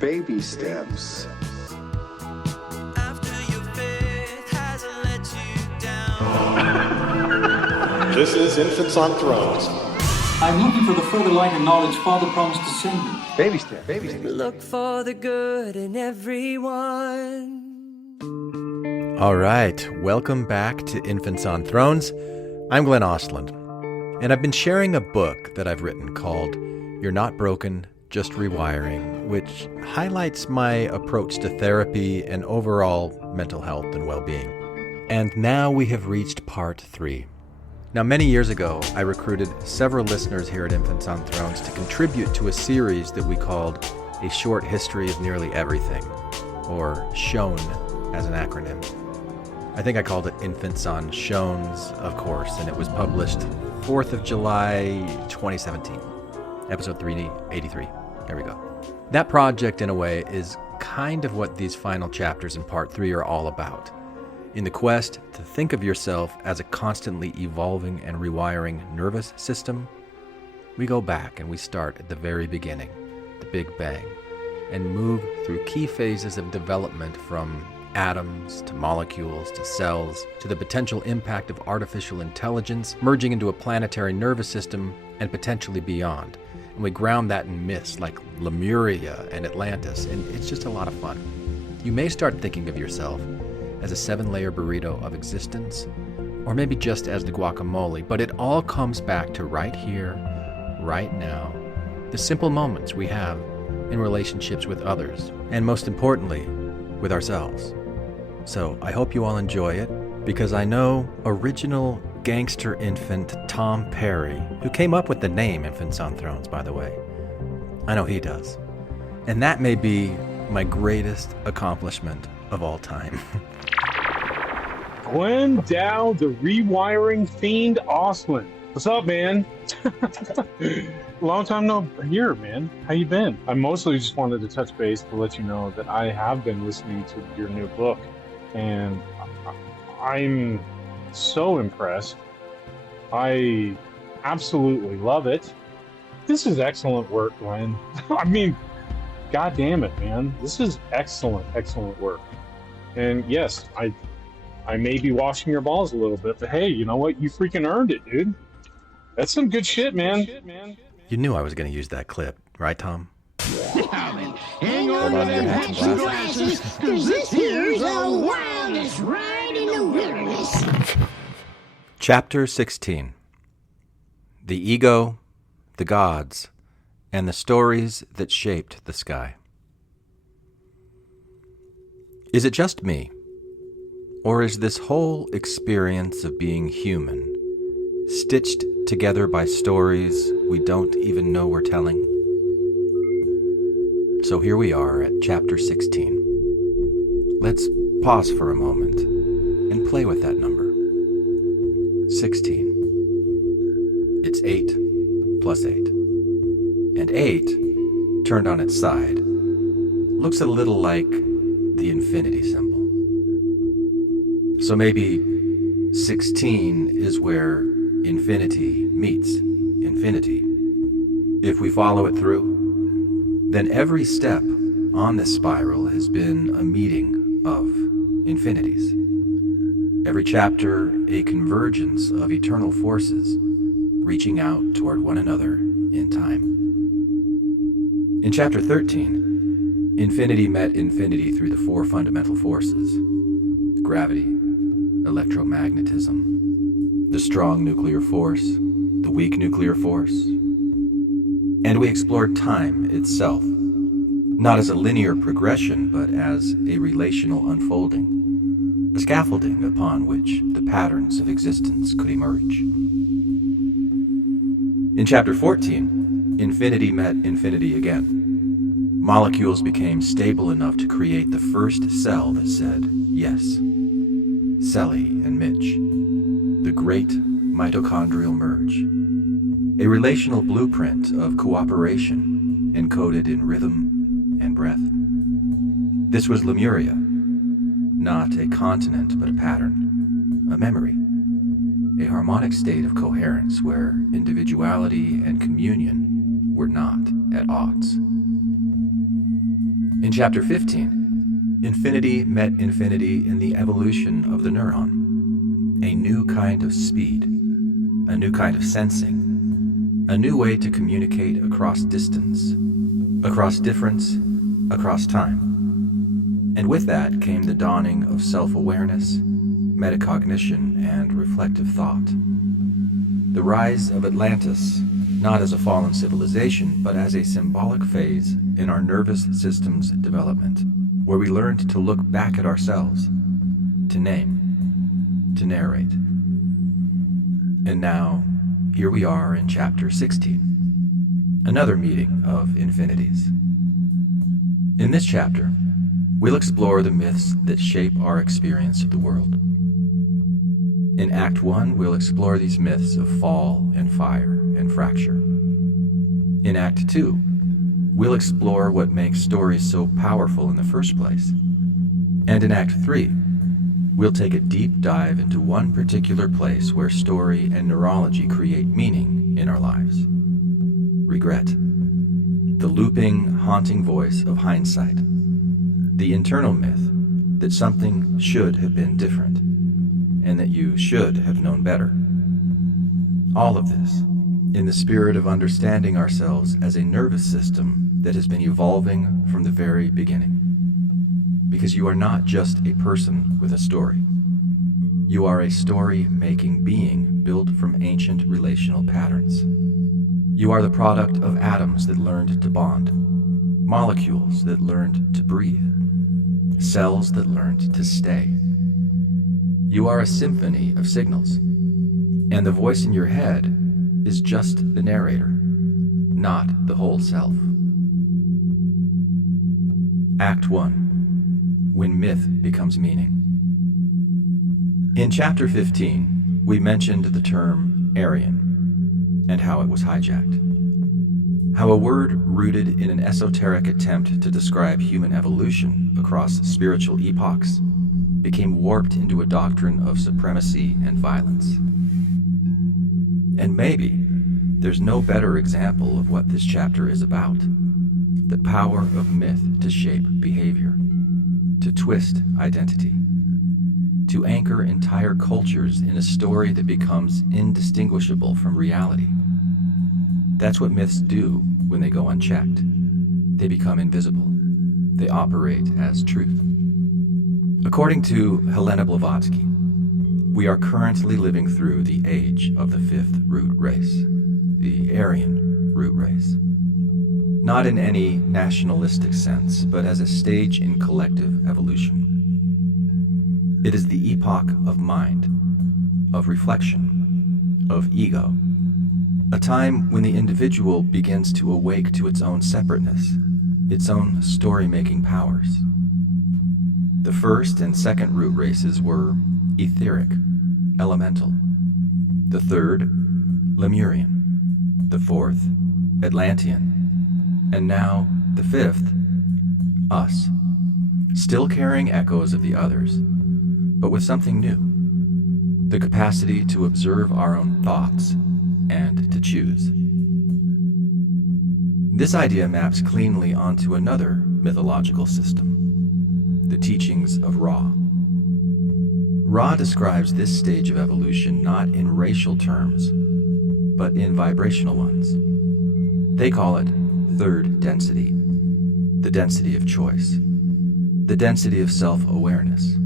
Baby steps. After your faith hasn't let you down. This is Infants on Thrones. I'm looking for the further light and knowledge Father promised to send me. Baby steps. Baby steps. Look for the good in everyone. All right, welcome back to Infants on Thrones. I'm Glenn Ostland, and I've been sharing a book that I've written called You're Not Broken, Just Rewiring, which highlights my approach to therapy and overall mental health and well-being. And now we have reached part 3. Now, many years ago, I recruited several listeners here at Infants on Thrones to contribute to a series that we called A Short History of Nearly Everything, or SHOWN as an acronym. I think I called it Infants on Shones, of course, and it was published 4th of July, 2017, episode 383. There we go. That project, in a way, is kind of what these final chapters in part 3 are all about. In the quest to think of yourself as a constantly evolving and rewiring nervous system, we go back and we start at the very beginning, the Big Bang, and move through key phases of development from atoms to molecules to cells to the potential impact of artificial intelligence merging into a planetary nervous system and potentially beyond. And we ground that in myths like Lemuria and Atlantis, and it's just a lot of fun. You may start thinking of yourself as a 7-layer burrito of existence, or maybe just as the guacamole, but it all comes back to right here, right now, the simple moments we have in relationships with others, and most importantly, with ourselves. So I hope you all enjoy it, because I know original gangster infant Tom Perry, who came up with the name Infants on Thrones, by the way, I know he does. And that may be my greatest accomplishment of all time. Glenn Dow, the rewiring fiend Ostland. What's up, man? Long time no hear, man. How you been? I mostly just wanted to touch base to let you know that I have been listening to your new book, and I'm so impressed. I absolutely love it. This is excellent work, Glenn. I mean, God damn it, man. This is excellent work. And yes, I may be washing your balls a little bit, but hey, you know what? You freaking earned it, dude. That's some good shit, man. You knew I was going to use that clip, right, Tom? Hang on to them hats and glasses, cause this here's the wildest ride in the wilderness. Chapter 16. The Ego, the Gods, and the Stories that Shaped the Sky. Is it just me? Or is this whole experience of being human stitched together by stories we don't even know we're telling? So here we are at chapter 16. Let's pause for a moment and play with that number. 16. It's 8 plus 8. And 8, turned on its side, looks a little like the infinity symbol. So maybe 16 is where infinity meets infinity. If we follow it through, then every step on this spiral has been a meeting of infinities. Every chapter, a convergence of eternal forces reaching out toward one another in time. In chapter 13, infinity met infinity through the 4 fundamental forces: gravity, electromagnetism, the strong nuclear force, the weak nuclear force. And we explored time itself, not as a linear progression, but as a relational unfolding, a scaffolding upon which the patterns of existence could emerge. In chapter 14, infinity met infinity again. Molecules became stable enough to create the first cell that said yes. Celly and Mitch, the great mitochondrial merge, a relational blueprint of cooperation encoded in rhythm and breath. This was Lemuria, not a continent but a pattern, a memory, a harmonic state of coherence where individuality and communion were not at odds. In Chapter 15, infinity met infinity in the evolution of the neuron. A new kind of speed, a new kind of sensing, a new way to communicate across distance, across difference, across time. And with that came the dawning of self-awareness, metacognition, and reflective thought. The rise of Atlantis, not as a fallen civilization, but as a symbolic phase in our nervous system's development, where we learned to look back at ourselves, to name, to narrate. And now, here we are in Chapter 16, another meeting of infinities. In this chapter, we'll explore the myths that shape our experience of the world. In Act 1, we'll explore these myths of fall and fire and fracture. In Act 2, we'll explore what makes stories so powerful in the first place. And in Act 3, we'll take a deep dive into one particular place where story and neurology create meaning in our lives. Regret. The looping, haunting voice of hindsight. The internal myth that something should have been different, and that you should have known better. All of this in the spirit of understanding ourselves as a nervous system that has been evolving from the very beginning. Because you are not just a person with a story. You are a story-making being built from ancient relational patterns. You are the product of atoms that learned to bond, molecules that learned to breathe, cells that learned to stay. You are a symphony of signals, and the voice in your head is just the narrator, not the whole self. Act 1. When myth becomes meaning. In Chapter 15, we mentioned the term Aryan and how it was hijacked. How a word rooted in an esoteric attempt to describe human evolution across spiritual epochs became warped into a doctrine of supremacy and violence. And maybe there's no better example of what this chapter is about. The power of myth to shape behavior, to twist identity, to anchor entire cultures in a story that becomes indistinguishable from reality. That's what myths do when they go unchecked. They become invisible. They operate as truth. According to Helena Blavatsky, we are currently living through the age of the fifth root race, the Aryan root race. Not in any nationalistic sense, but as a stage in collective evolution. It is the epoch of mind, of reflection, of ego, a time when the individual begins to awake to its own separateness, its own story-making powers. The first and second root races were etheric, elemental. The third, Lemurian. The fourth, Atlantean. And now, the fifth, us. Still carrying echoes of the others, but with something new. The capacity to observe our own thoughts and to choose. This idea maps cleanly onto another mythological system, the teachings of Ra. Ra describes this stage of evolution not in racial terms, but in vibrational ones. They call it third density, the density of choice, the density of self-awareness,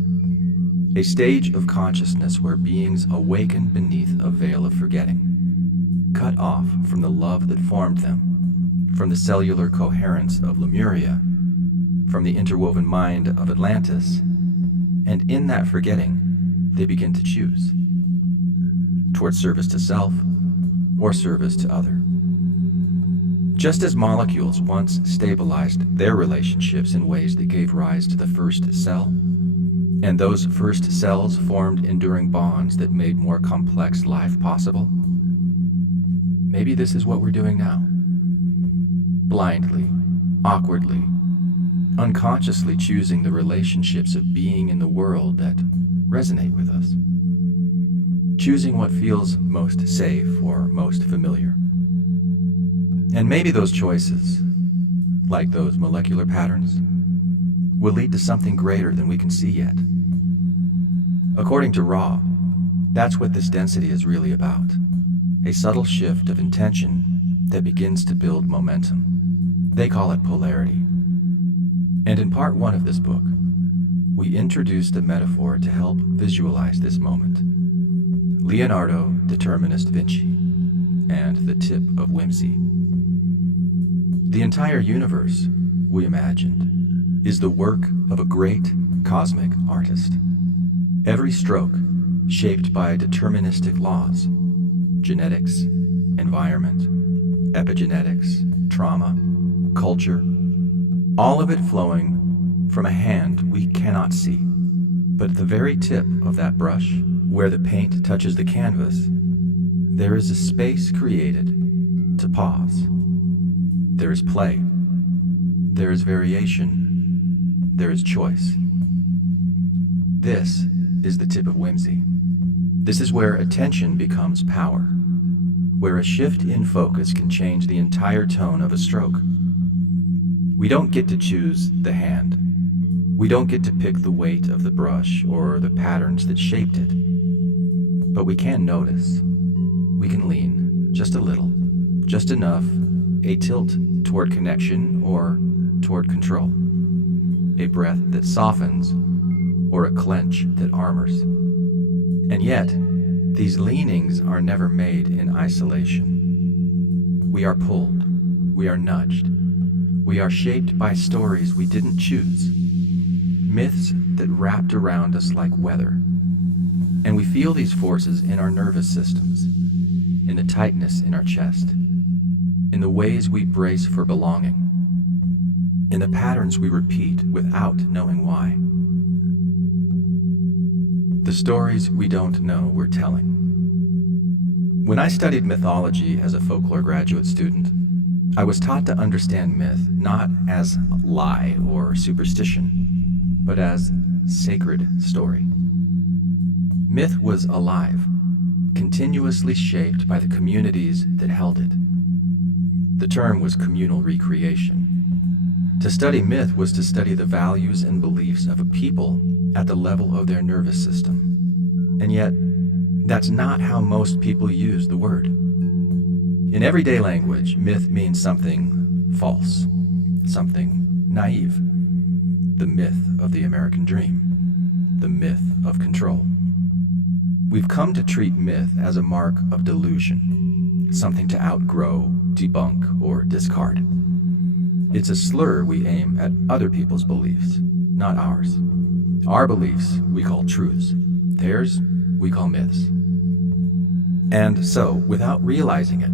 a stage of consciousness where beings awaken beneath a veil of forgetting, cut off from the love that formed them, from the cellular coherence of Lemuria, from the interwoven mind of Atlantis, and in that forgetting, they begin to choose, towards service to self or service to other. Just as molecules once stabilized their relationships in ways that gave rise to the first cell, and those first cells formed enduring bonds that made more complex life possible, maybe this is what we're doing now. Blindly, awkwardly, unconsciously choosing the relationships of being in the world that resonate with us. Choosing what feels most safe or most familiar. And maybe those choices, like those molecular patterns, will lead to something greater than we can see yet. According to Ra, that's what this density is really about. A subtle shift of intention that begins to build momentum. They call it polarity. And in part 1 of this book, we introduced a metaphor to help visualize this moment. Leonardo, Determinist Vinci, and the tip of whimsy. The entire universe, we imagined, is the work of a great cosmic artist. Every stroke shaped by deterministic laws, genetics, environment, epigenetics, trauma, culture, all of it flowing from a hand we cannot see. But at the very tip of that brush, where the paint touches the canvas, there is a space created to pause. There is play. There is variation. There is choice. This is the tip of whimsy. This is where attention becomes power, where a shift in focus can change the entire tone of a stroke. We don't get to choose the hand. We don't get to pick the weight of the brush or the patterns that shaped it. But we can notice. We can lean just a little, just enough, a tilt toward connection or toward control, a breath that softens or a clench that armors. And yet, these leanings are never made in isolation. We are pulled, we are nudged, we are shaped by stories we didn't choose, myths that wrapped around us like weather. And we feel these forces in our nervous systems, in the tightness in our chest, in the ways we brace for belonging, in the patterns we repeat without knowing why. The stories we don't know we're telling. When I studied mythology as a folklore graduate student, I was taught to understand myth not as lie or superstition, but as sacred story. Myth was alive, continuously shaped by the communities that held it. The term was communal recreation. To study myth was to study the values and beliefs of a people at the level of their nervous system. And yet, that's not how most people use the word. In everyday language, myth means something false, something naive. The myth of the American dream, the myth of control. We've come to treat myth as a mark of delusion, something to outgrow, debunk, or discard. It's a slur we aim at other people's beliefs, not ours. Our beliefs we call truths. Theirs we call myths. And so, without realizing it,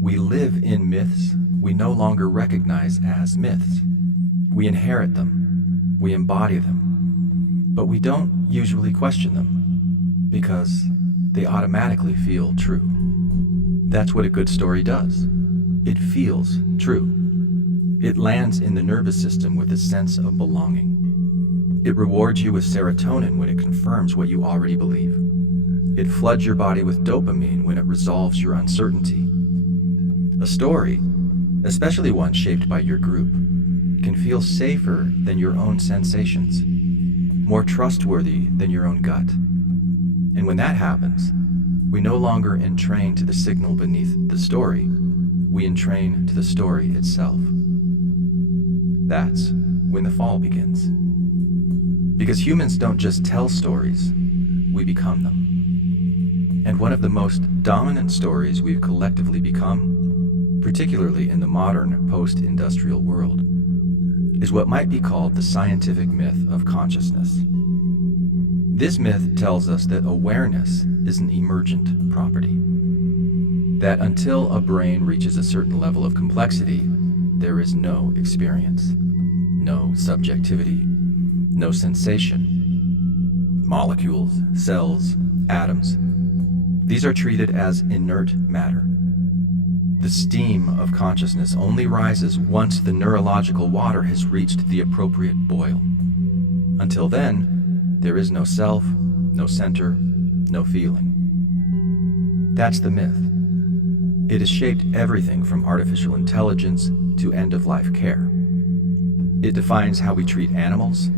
we live in myths we no longer recognize as myths. We inherit them, we embody them, but we don't usually question them because they automatically feel true. That's what a good story does. It feels true. It lands in the nervous system with a sense of belonging. It rewards you with serotonin when it confirms what you already believe. It floods your body with dopamine when it resolves your uncertainty. A story, especially one shaped by your group, can feel safer than your own sensations, more trustworthy than your own gut. And when that happens, we no longer entrain to the signal beneath the story, we entrain to the story itself. That's when the fall begins. Because humans don't just tell stories, we become them. And one of the most dominant stories we've collectively become, particularly in the modern post-industrial world, is what might be called the scientific myth of consciousness. This myth tells us that awareness is an emergent property. That until a brain reaches a certain level of complexity, there is no experience, no subjectivity, no sensation. Molecules, cells, atoms, these are treated as inert matter. The steam of consciousness only rises once the neurological water has reached the appropriate boil. Until then, there is no self, no center, no feeling. That's the myth. It has shaped everything from artificial intelligence to end-of-life care. It defines how we treat animals,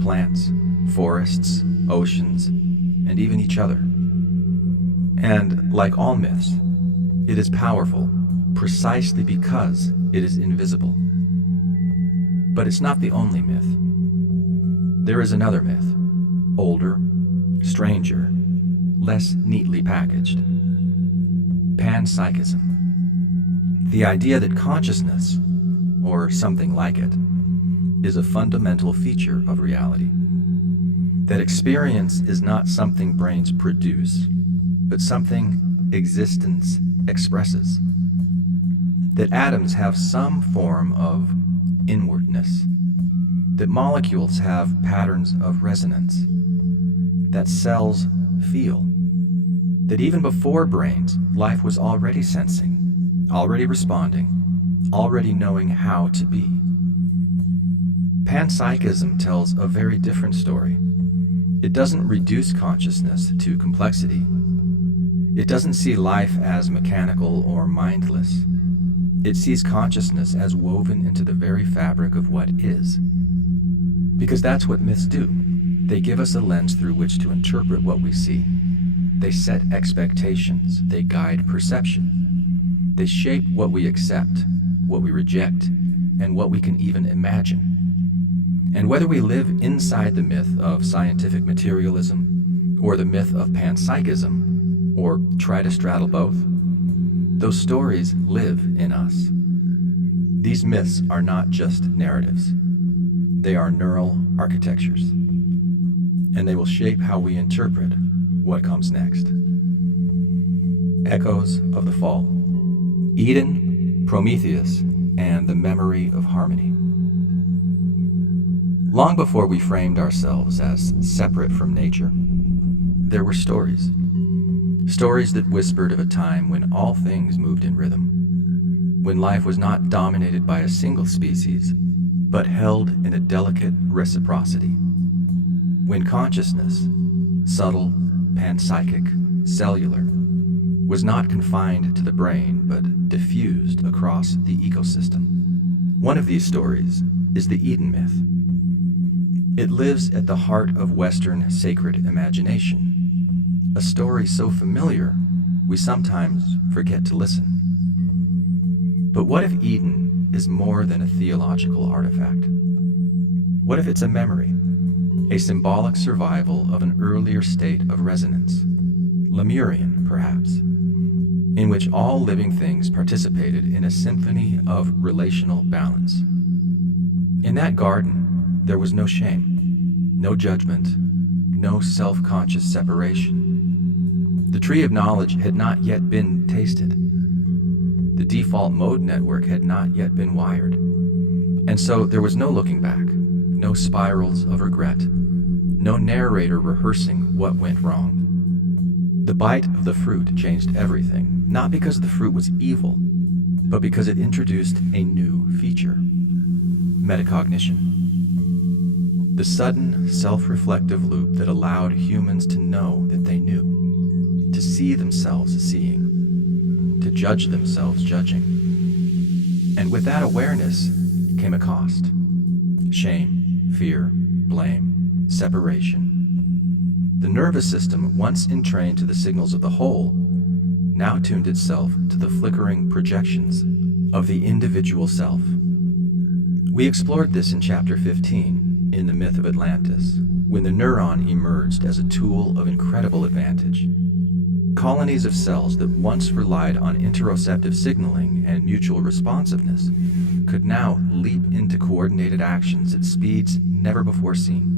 plants, forests, oceans, and even each other. And like all myths, it is powerful precisely because it is invisible. But it's not the only myth. There is another myth, older, stranger, less neatly packaged. Panpsychism. The idea that consciousness, or something like it, is a fundamental feature of reality. That experience is not something brains produce, but something existence expresses. That atoms have some form of inwardness. That molecules have patterns of resonance. That cells feel. That even before brains, life was already sensing, already responding, already knowing how to be. Panpsychism tells a very different story. It doesn't reduce consciousness to complexity. It doesn't see life as mechanical or mindless. It sees consciousness as woven into the very fabric of what is. Because that's what myths do. They give us a lens through which to interpret what we see. They set expectations. They guide perception. They shape what we accept, what we reject, and what we can even imagine. And whether we live inside the myth of scientific materialism, or the myth of panpsychism, or try to straddle both, those stories live in us. These myths are not just narratives. They are neural architectures. And they will shape how we interpret what comes next. Echoes of the Fall. Eden, Prometheus, and the Memory of Harmony. Long before we framed ourselves as separate from nature, there were stories. Stories that whispered of a time when all things moved in rhythm, when life was not dominated by a single species, but held in a delicate reciprocity. When consciousness, subtle, panpsychic, cellular, was not confined to the brain, but diffused across the ecosystem. One of these stories is the Eden myth. It lives at the heart of Western sacred imagination, a story so familiar we sometimes forget to listen. But what if Eden is more than a theological artifact? What if it's a memory, a symbolic survival of an earlier state of resonance, Lemurian perhaps, in which all living things participated in a symphony of relational balance? In that garden, there was no shame, no judgment, no self-conscious separation. The tree of knowledge had not yet been tasted. The default mode network had not yet been wired. And so there was no looking back, no spirals of regret, no narrator rehearsing what went wrong. The bite of the fruit changed everything, not because the fruit was evil, but because it introduced a new feature: metacognition. The sudden, self-reflective loop that allowed humans to know that they knew, to see themselves seeing, to judge themselves judging. And with that awareness came a cost: shame, fear, blame, separation. The nervous system, once entrained to the signals of the whole, now tuned itself to the flickering projections of the individual self. We explored this in Chapter 15, in the Myth of Atlantis, when the neuron emerged as a tool of incredible advantage. Colonies of cells that once relied on interoceptive signaling and mutual responsiveness could now leap into coordinated actions at speeds never before seen.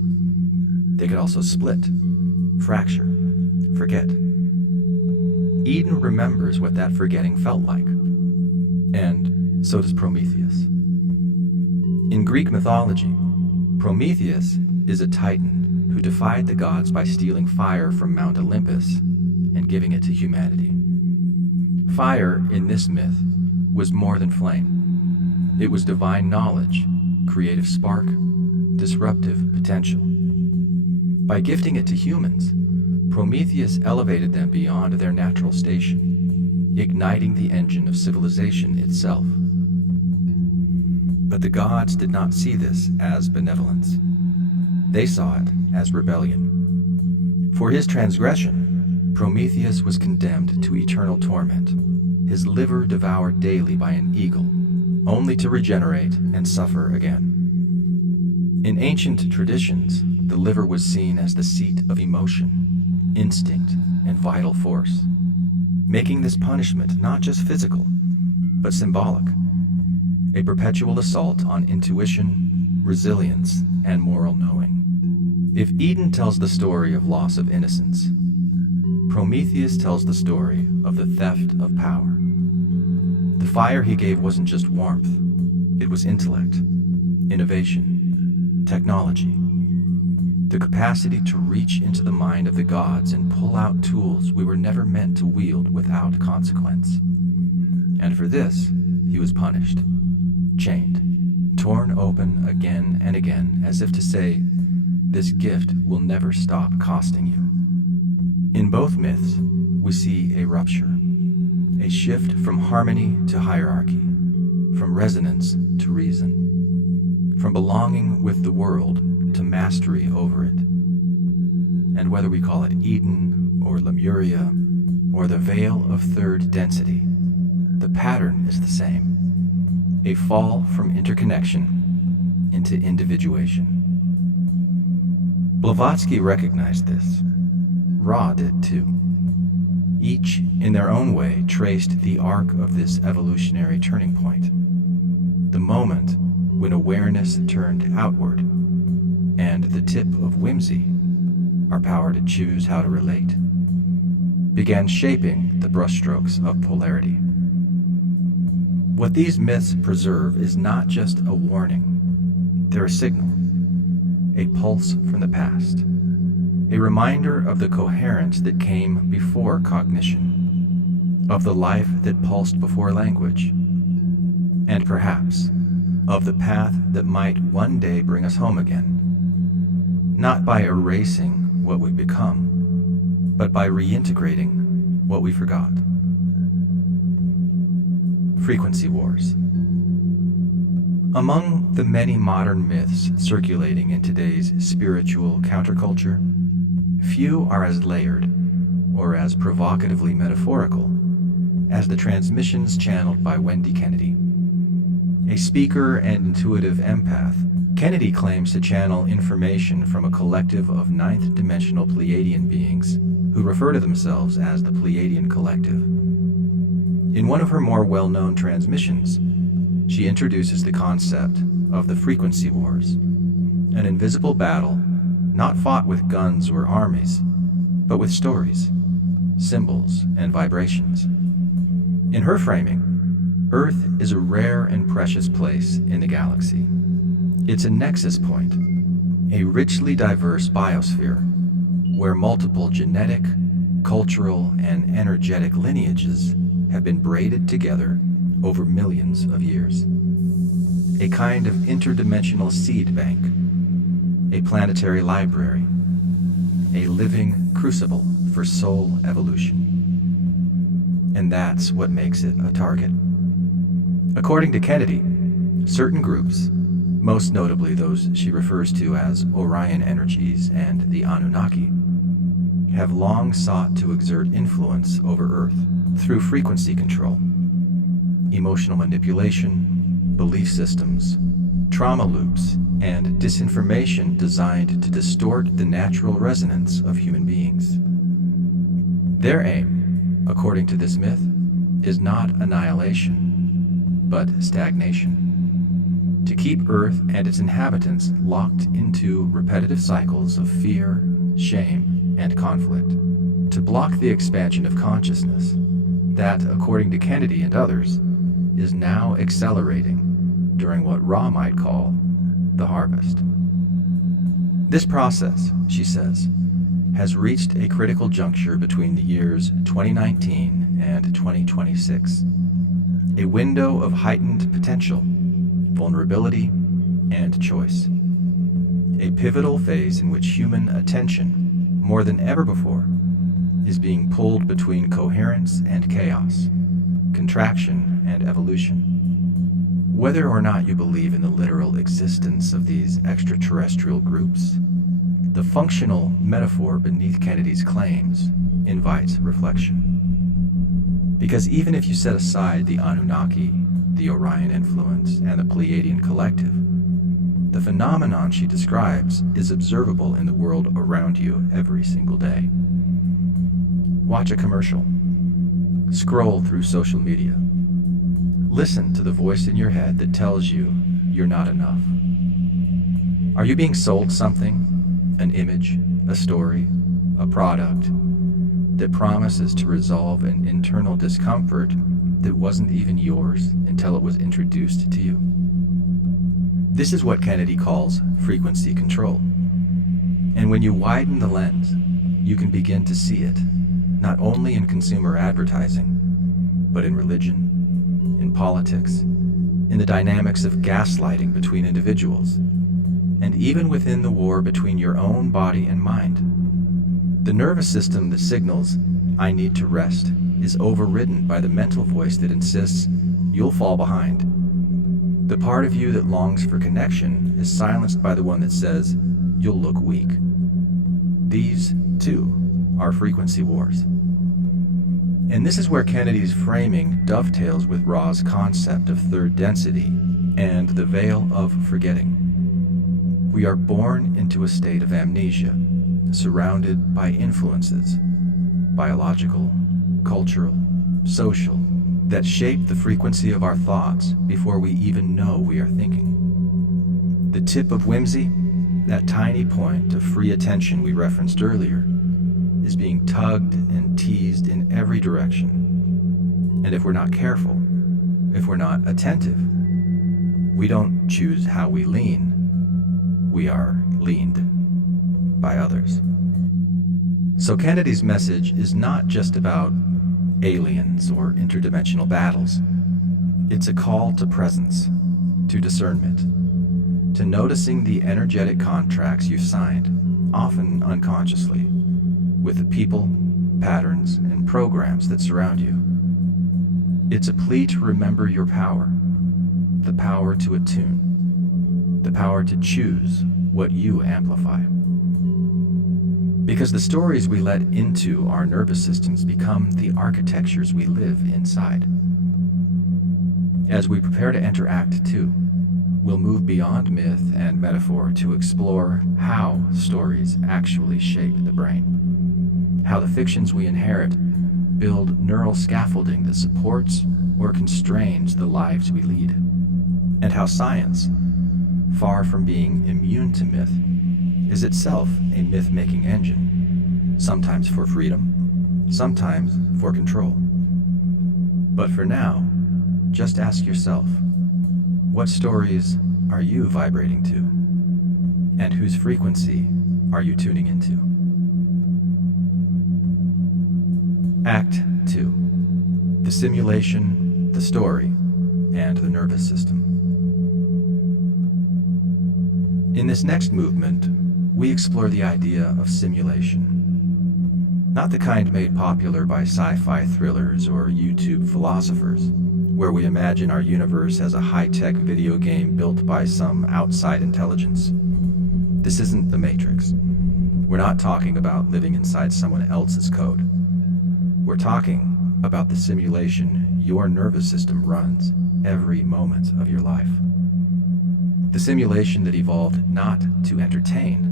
They could also split, fracture, forget. Eden remembers what that forgetting felt like, and so does Prometheus. In Greek mythology, Prometheus is a titan who defied the gods by stealing fire from Mount Olympus and giving it to humanity. Fire, in this myth, was more than flame. It was divine knowledge, creative spark, disruptive potential. By gifting it to humans, Prometheus elevated them beyond their natural station, igniting the engine of civilization itself. But the gods did not see this as benevolence. They saw it as rebellion. For his transgression, Prometheus was condemned to eternal torment, his liver devoured daily by an eagle, only to regenerate and suffer again. In ancient traditions, the liver was seen as the seat of emotion, instinct, and vital force, making this punishment not just physical, but symbolic, a perpetual assault on intuition, resilience, and moral knowing. If Eden tells the story of loss of innocence, Prometheus tells the story of the theft of power. The fire he gave wasn't just warmth, it was intellect, innovation, technology, the capacity to reach into the mind of the gods and pull out tools we were never meant to wield without consequence. And for this, he was punished, chained, torn open again and again, as if to say, this gift will never stop costing you. In both myths, we see a rupture, a shift from harmony to hierarchy, from resonance to reason, from belonging with the world to mastery over it. And whether we call it Eden or Lemuria or the Veil of Third Density, the pattern is the same, a fall from interconnection into individuation. Blavatsky recognized this. Ra did too. Each, in their own way, traced the arc of this evolutionary turning point, the moment when awareness turned outward, and the tip of whimsy, our power to choose how to relate, began shaping the brushstrokes of polarity. What these myths preserve is not just a warning, they're a signal, a pulse from the past, a reminder of the coherence that came before cognition, of the life that pulsed before language, and perhaps of the path that might one day bring us home again, not by erasing what we've become, but by reintegrating what we forgot. Frequency wars. Among the many modern myths circulating in today's spiritual counterculture, few are as layered or as provocatively metaphorical as the transmissions channeled by Wendy Kennedy. A speaker and intuitive empath, Kennedy claims to channel information from a collective of ninth-dimensional Pleiadian beings who refer to themselves as the Pleiadian Collective. In one of her more well-known transmissions, she introduces the concept of the frequency wars, an invisible battle not fought with guns or armies, but with stories, symbols, and vibrations. In her framing, Earth is a rare and precious place in the galaxy. It's a nexus point, a richly diverse biosphere, where multiple genetic, cultural, and energetic lineages have been braided together over millions of years. A kind of interdimensional seed bank, a planetary library, a living crucible for soul evolution. And that's what makes it a target. According to Kennedy, certain groups, most notably those she refers to as Orion energies and the Anunnaki, have long sought to exert influence over Earth through frequency control, emotional manipulation, belief systems, trauma loops, and disinformation designed to distort the natural resonance of human beings. Their aim, according to this myth, is not annihilation, but stagnation. To keep Earth and its inhabitants locked into repetitive cycles of fear, shame, and conflict. To block the expansion of consciousness that, according to Kennedy and others, is now accelerating during what Ra might call the harvest. This process, she says, has reached a critical juncture between the years 2019 and 2026, a window of heightened potential, vulnerability, and choice, a pivotal phase in which human attention, more than ever before, is being pulled between coherence and chaos, contraction and evolution. Whether or not you believe in the literal existence of these extraterrestrial groups, the functional metaphor beneath Kennedy's claims invites reflection. Because even if you set aside the Anunnaki, the Orion influence, and the Pleiadian collective, the phenomenon she describes is observable in the world around you every single day. Watch a commercial. Scroll through social media. Listen to the voice in your head that tells you you're not enough. Are you being sold something? An image, a story, a product that promises to resolve an internal discomfort that wasn't even yours until it was introduced to you? This is what Kennedy calls frequency control. And when you widen the lens, you can begin to see it, not only in consumer advertising, but in religion, in politics, in the dynamics of gaslighting between individuals, and even within the war between your own body and mind. The nervous system that signals, "I need to rest," is overridden by the mental voice that insists, "You'll fall behind." The part of you that longs for connection is silenced by the one that says, "You'll look weak." These, too, are frequency wars. And this is where Kennedy's framing dovetails with Ra's concept of third density and the veil of forgetting. We are born into a state of amnesia, surrounded by influences, biological, cultural, social, that shape the frequency of our thoughts before we even know we are thinking. The tip of whimsy, that tiny point of free attention we referenced earlier, is being tugged and teased in every direction. And if we're not careful, if we're not attentive, we don't choose how we lean, we are leaned by others. So Kennedy's message is not just about aliens or interdimensional battles. It's a call to presence, to discernment, to noticing the energetic contracts you've signed, often unconsciously, with the people, patterns, and programs that surround you. It's a plea to remember your power, the power to attune, the power to choose what you amplify. Because the stories we let into our nervous systems become the architectures we live inside. As we prepare to enter Act 2, we'll move beyond myth and metaphor to explore how stories actually shape the brain, how the fictions we inherit build neural scaffolding that supports or constrains the lives we lead, and how science, far from being immune to myth, is itself a myth-making engine, sometimes for freedom, sometimes for control. But for now, just ask yourself, what stories are you vibrating to? And whose frequency are you tuning into? Act 2. The simulation, the story, and the nervous system. In this next movement, we explore the idea of simulation. Not the kind made popular by sci-fi thrillers or YouTube philosophers, where we imagine our universe as a high-tech video game built by some outside intelligence. This isn't the Matrix. We're not talking about living inside someone else's code. We're talking about the simulation your nervous system runs every moment of your life. The simulation that evolved not to entertain,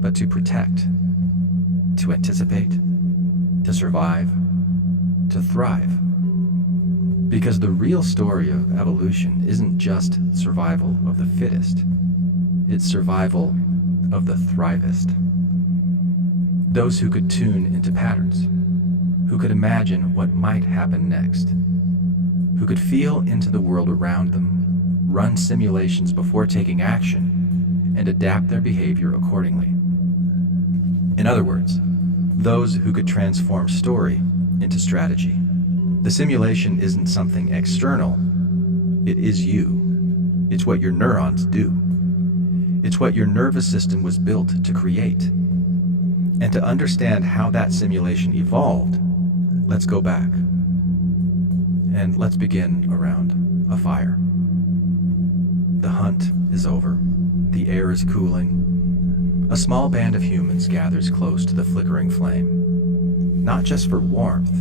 but to protect, to anticipate, to survive, to thrive. Because the real story of evolution isn't just survival of the fittest, it's survival of the thrivest. Those who could tune into patterns, who could imagine what might happen next, who could feel into the world around them, run simulations before taking action, and adapt their behavior accordingly. In other words, those who could transform story into strategy. The simulation isn't something external, it is you. It's what your neurons do. It's what your nervous system was built to create. And to understand how that simulation evolved, let's go back. And let's begin around a fire. The hunt is over. The air is cooling. A small band of humans gathers close to the flickering flame. Not just for warmth,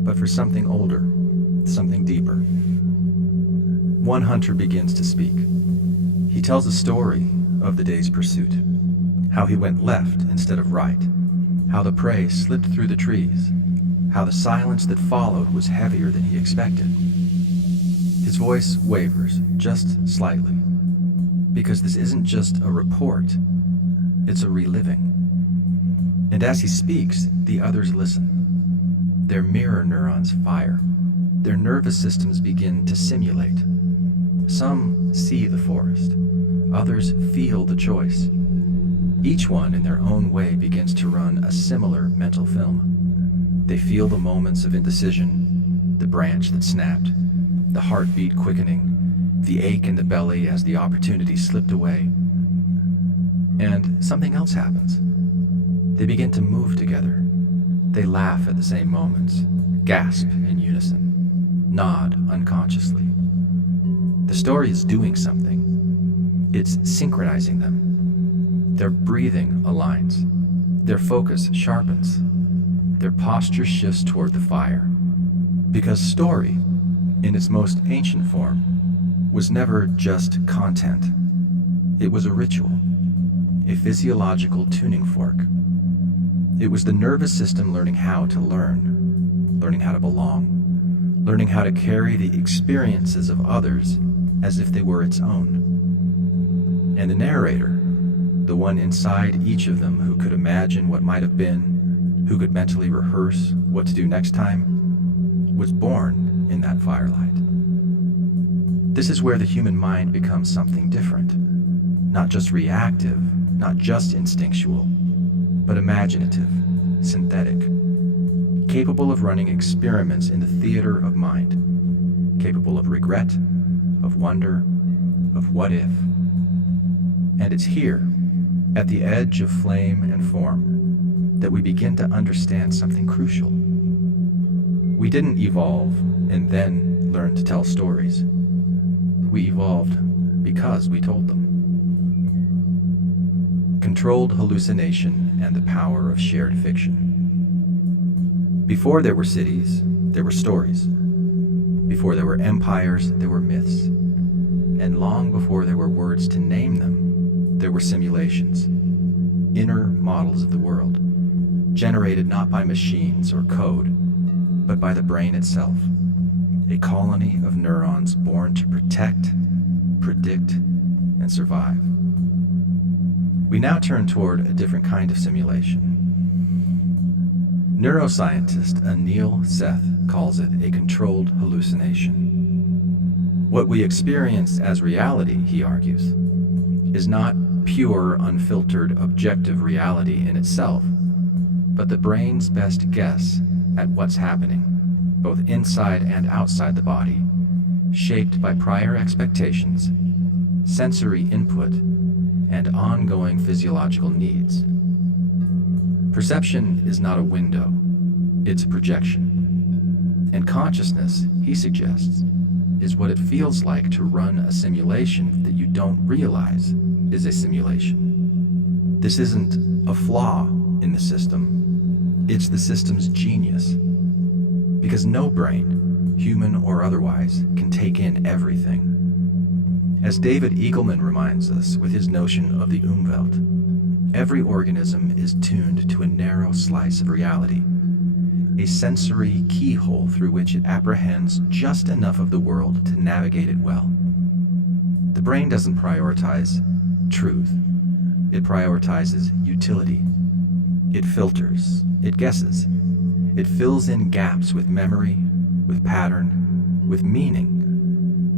but for something older, something deeper. One hunter begins to speak. He tells a story of the day's pursuit, how he went left instead of right, how the prey slipped through the trees, how the silence that followed was heavier than he expected. His voice wavers just slightly, because this isn't just a report, it's a reliving. And as he speaks, the others listen. Their mirror neurons fire. Their nervous systems begin to simulate. Some see the forest. Others feel the choice. Each one in their own way begins to run a similar mental film. They feel the moments of indecision, the branch that snapped, the heartbeat quickening, the ache in the belly as the opportunity slipped away. And something else happens. They begin to move together. They laugh at the same moments, gasp in unison, nod unconsciously. The story is doing something. It's synchronizing them. Their breathing aligns. Their focus sharpens. Their posture shifts toward the fire. Because story, in its most ancient form, was never just content. It was a ritual, a physiological tuning fork. It was the nervous system learning how to learn, learning how to belong, learning how to carry the experiences of others as if they were its own. And the narrator, the one inside each of them who could imagine what might have been, who could mentally rehearse what to do next time, was born in that firelight. This is where the human mind becomes something different, not just reactive, not just instinctual, but imaginative, synthetic, capable of running experiments in the theater of mind, capable of regret, of wonder, of what if. And it's here, at the edge of flame and form, that we begin to understand something crucial. We didn't evolve and then learn to tell stories. We evolved because we told them. Controlled hallucination and the power of shared fiction. Before there were cities, there were stories. Before there were empires, there were myths. And long before there were words to name them, there were simulations, inner models of the world, generated not by machines or code, but by the brain itself, a colony of neurons born to protect, predict, and survive. We now turn toward a different kind of simulation. Neuroscientist Anil Seth calls it a controlled hallucination. What we experience as reality, he argues, is not pure, unfiltered, objective reality in itself, but the brain's best guess at what's happening, both inside and outside the body, shaped by prior expectations, sensory input, and ongoing physiological needs. Perception is not a window, it's a projection. And consciousness, he suggests, is what it feels like to run a simulation that you don't realize is a simulation. This isn't a flaw in the system, it's the system's genius. Because no brain, human or otherwise, can take in everything. As David Eagleman reminds us with his notion of the Umwelt, every organism is tuned to a narrow slice of reality, a sensory keyhole through which it apprehends just enough of the world to navigate it well. The brain doesn't prioritize truth, it prioritizes utility. It filters, it guesses, it fills in gaps with memory, with pattern, with meaning.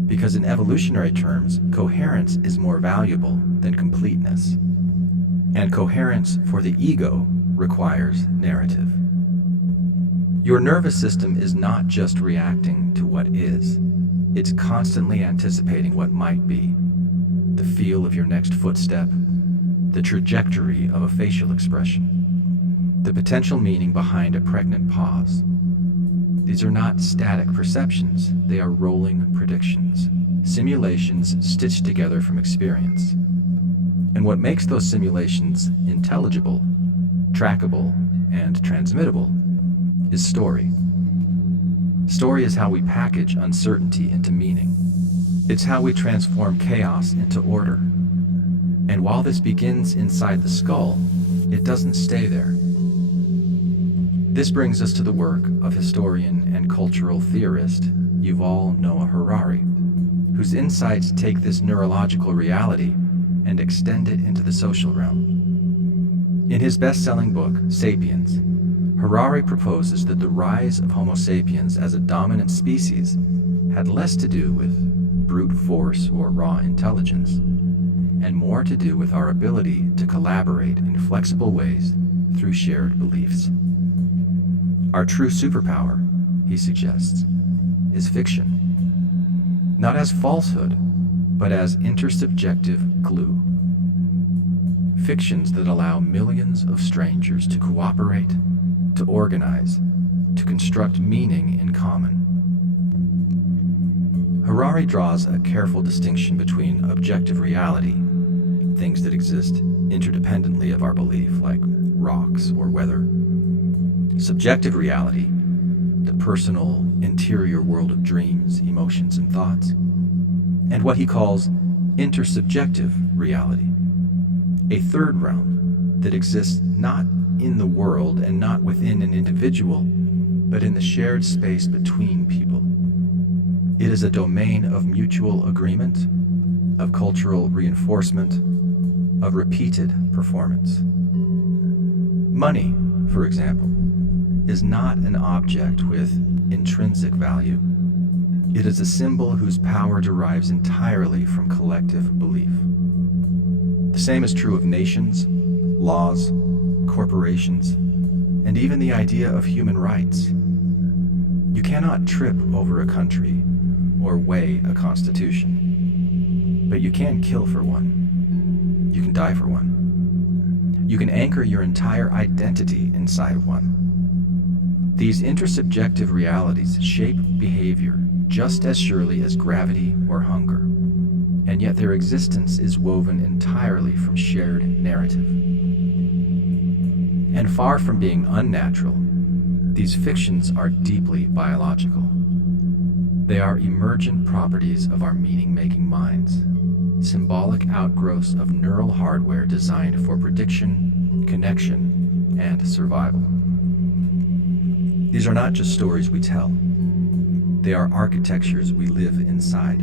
Because in evolutionary terms, coherence is more valuable than completeness. And coherence for the ego requires narrative. Your nervous system is not just reacting to what is, it's constantly anticipating what might be. The feel of your next footstep, the trajectory of a facial expression, the potential meaning behind a pregnant pause. These are not static perceptions, they are rolling predictions. simulations stitched together from experience. And what makes those simulations intelligible, trackable, and transmittable is story. Story is how we package uncertainty into meaning. It's how we transform chaos into order. And while this begins inside the skull, it doesn't stay there. This brings us to the work of historian and cultural theorist Yuval Noah Harari, whose insights take this neurological reality and extend it into the social realm. In his best-selling book, *Sapiens*, Harari proposes that the rise of Homo sapiens as a dominant species had less to do with brute force or raw intelligence, and more to do with our ability to collaborate in flexible ways through shared beliefs. Our true superpower, he suggests, is fiction, not as falsehood, but as intersubjective glue. Fictions that allow millions of strangers to cooperate, to organize, to construct meaning in common. Harari draws a careful distinction between objective reality, things that exist interdependently of our belief, like rocks or weather, subjective reality, the personal, interior world of dreams, emotions, and thoughts, and what he calls intersubjective reality, a third realm that exists not in the world and not within an individual, but in the shared space between people. It is a domain of mutual agreement, of cultural reinforcement, of repeated performance. Money, for example, is not an object with intrinsic value. It is a symbol whose power derives entirely from collective belief. The same is true of nations, laws, corporations, and even the idea of human rights. You cannot trip over a country or weigh a constitution, but you can kill for one. You can die for one. You can anchor your entire identity inside of one. These intersubjective realities shape behavior just as surely as gravity or hunger, and yet their existence is woven entirely from shared narrative. And far from being unnatural, these fictions are deeply biological. They are emergent properties of our meaning-making minds, symbolic outgrowths of neural hardware designed for prediction, connection, and survival. These are not just stories we tell. They are architectures we live inside.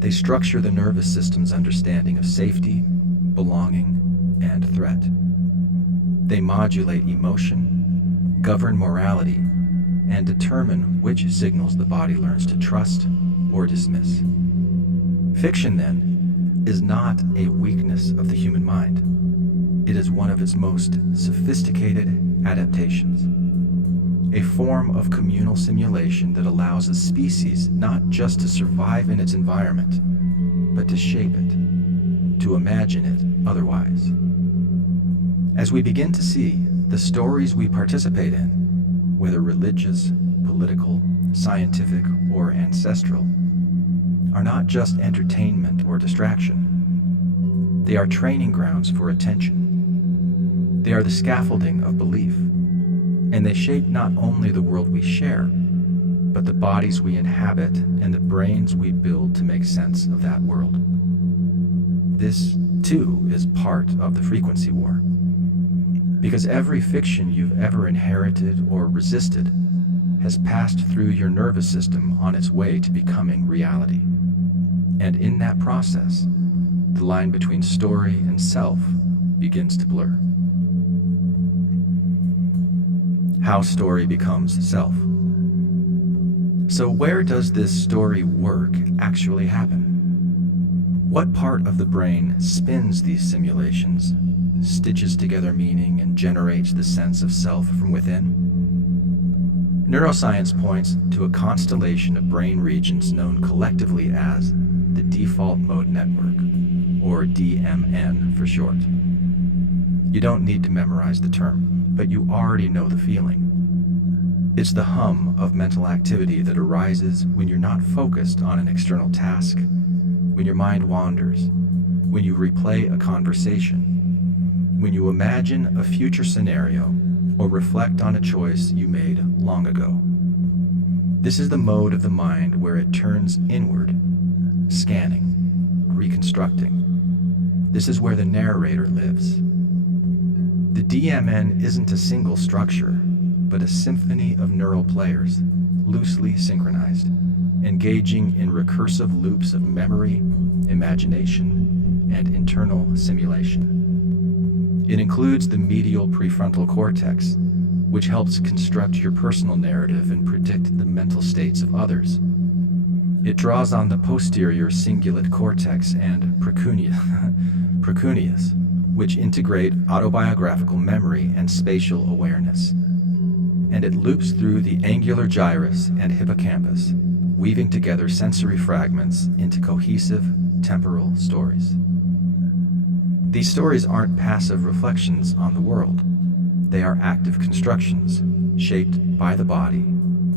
They structure the nervous system's understanding of safety, belonging, and threat. They modulate emotion, govern morality, and determine which signals the body learns to trust or dismiss. Fiction, then, is not a weakness of the human mind. It is one of its most sophisticated adaptations, a form of communal simulation that allows a species not just to survive in its environment, but to shape it, to imagine it otherwise. As we begin to see, the stories we participate in, whether religious, political, scientific, or ancestral, are not just entertainment or distraction. They are training grounds for attention. They are the scaffolding of belief, and they shape not only the world we share, but the bodies we inhabit and the brains we build to make sense of that world. This, too, is part of the frequency war. Because every fiction you've ever inherited or resisted has passed through your nervous system on its way to becoming reality. And in that process, the line between story and self begins to blur. How story becomes self. So where does this story work actually happen? What part of the brain spins these simulations, stitches together meaning, and generates the sense of self from within? Neuroscience points to a constellation of brain regions known collectively as the default mode network, or DMN for short. You don't need to memorize the term, but you already know the feeling. It's the hum of mental activity that arises when you're not focused on an external task, when your mind wanders, when you replay a conversation, when you imagine a future scenario or reflect on a choice you made long ago. This is the mode of the mind where it turns inward, scanning, reconstructing. This is where the narrator lives. The DMN isn't a single structure, but a symphony of neural players, loosely synchronized, engaging in recursive loops of memory, imagination, and internal simulation. It includes the medial prefrontal cortex, which helps construct your personal narrative and predict the mental states of others. It draws on the posterior cingulate cortex and precuneus, which integrate autobiographical memory and spatial awareness. And it loops through the angular gyrus and hippocampus, weaving together sensory fragments into cohesive temporal stories. These stories aren't passive reflections on the world. They are active constructions, shaped by the body,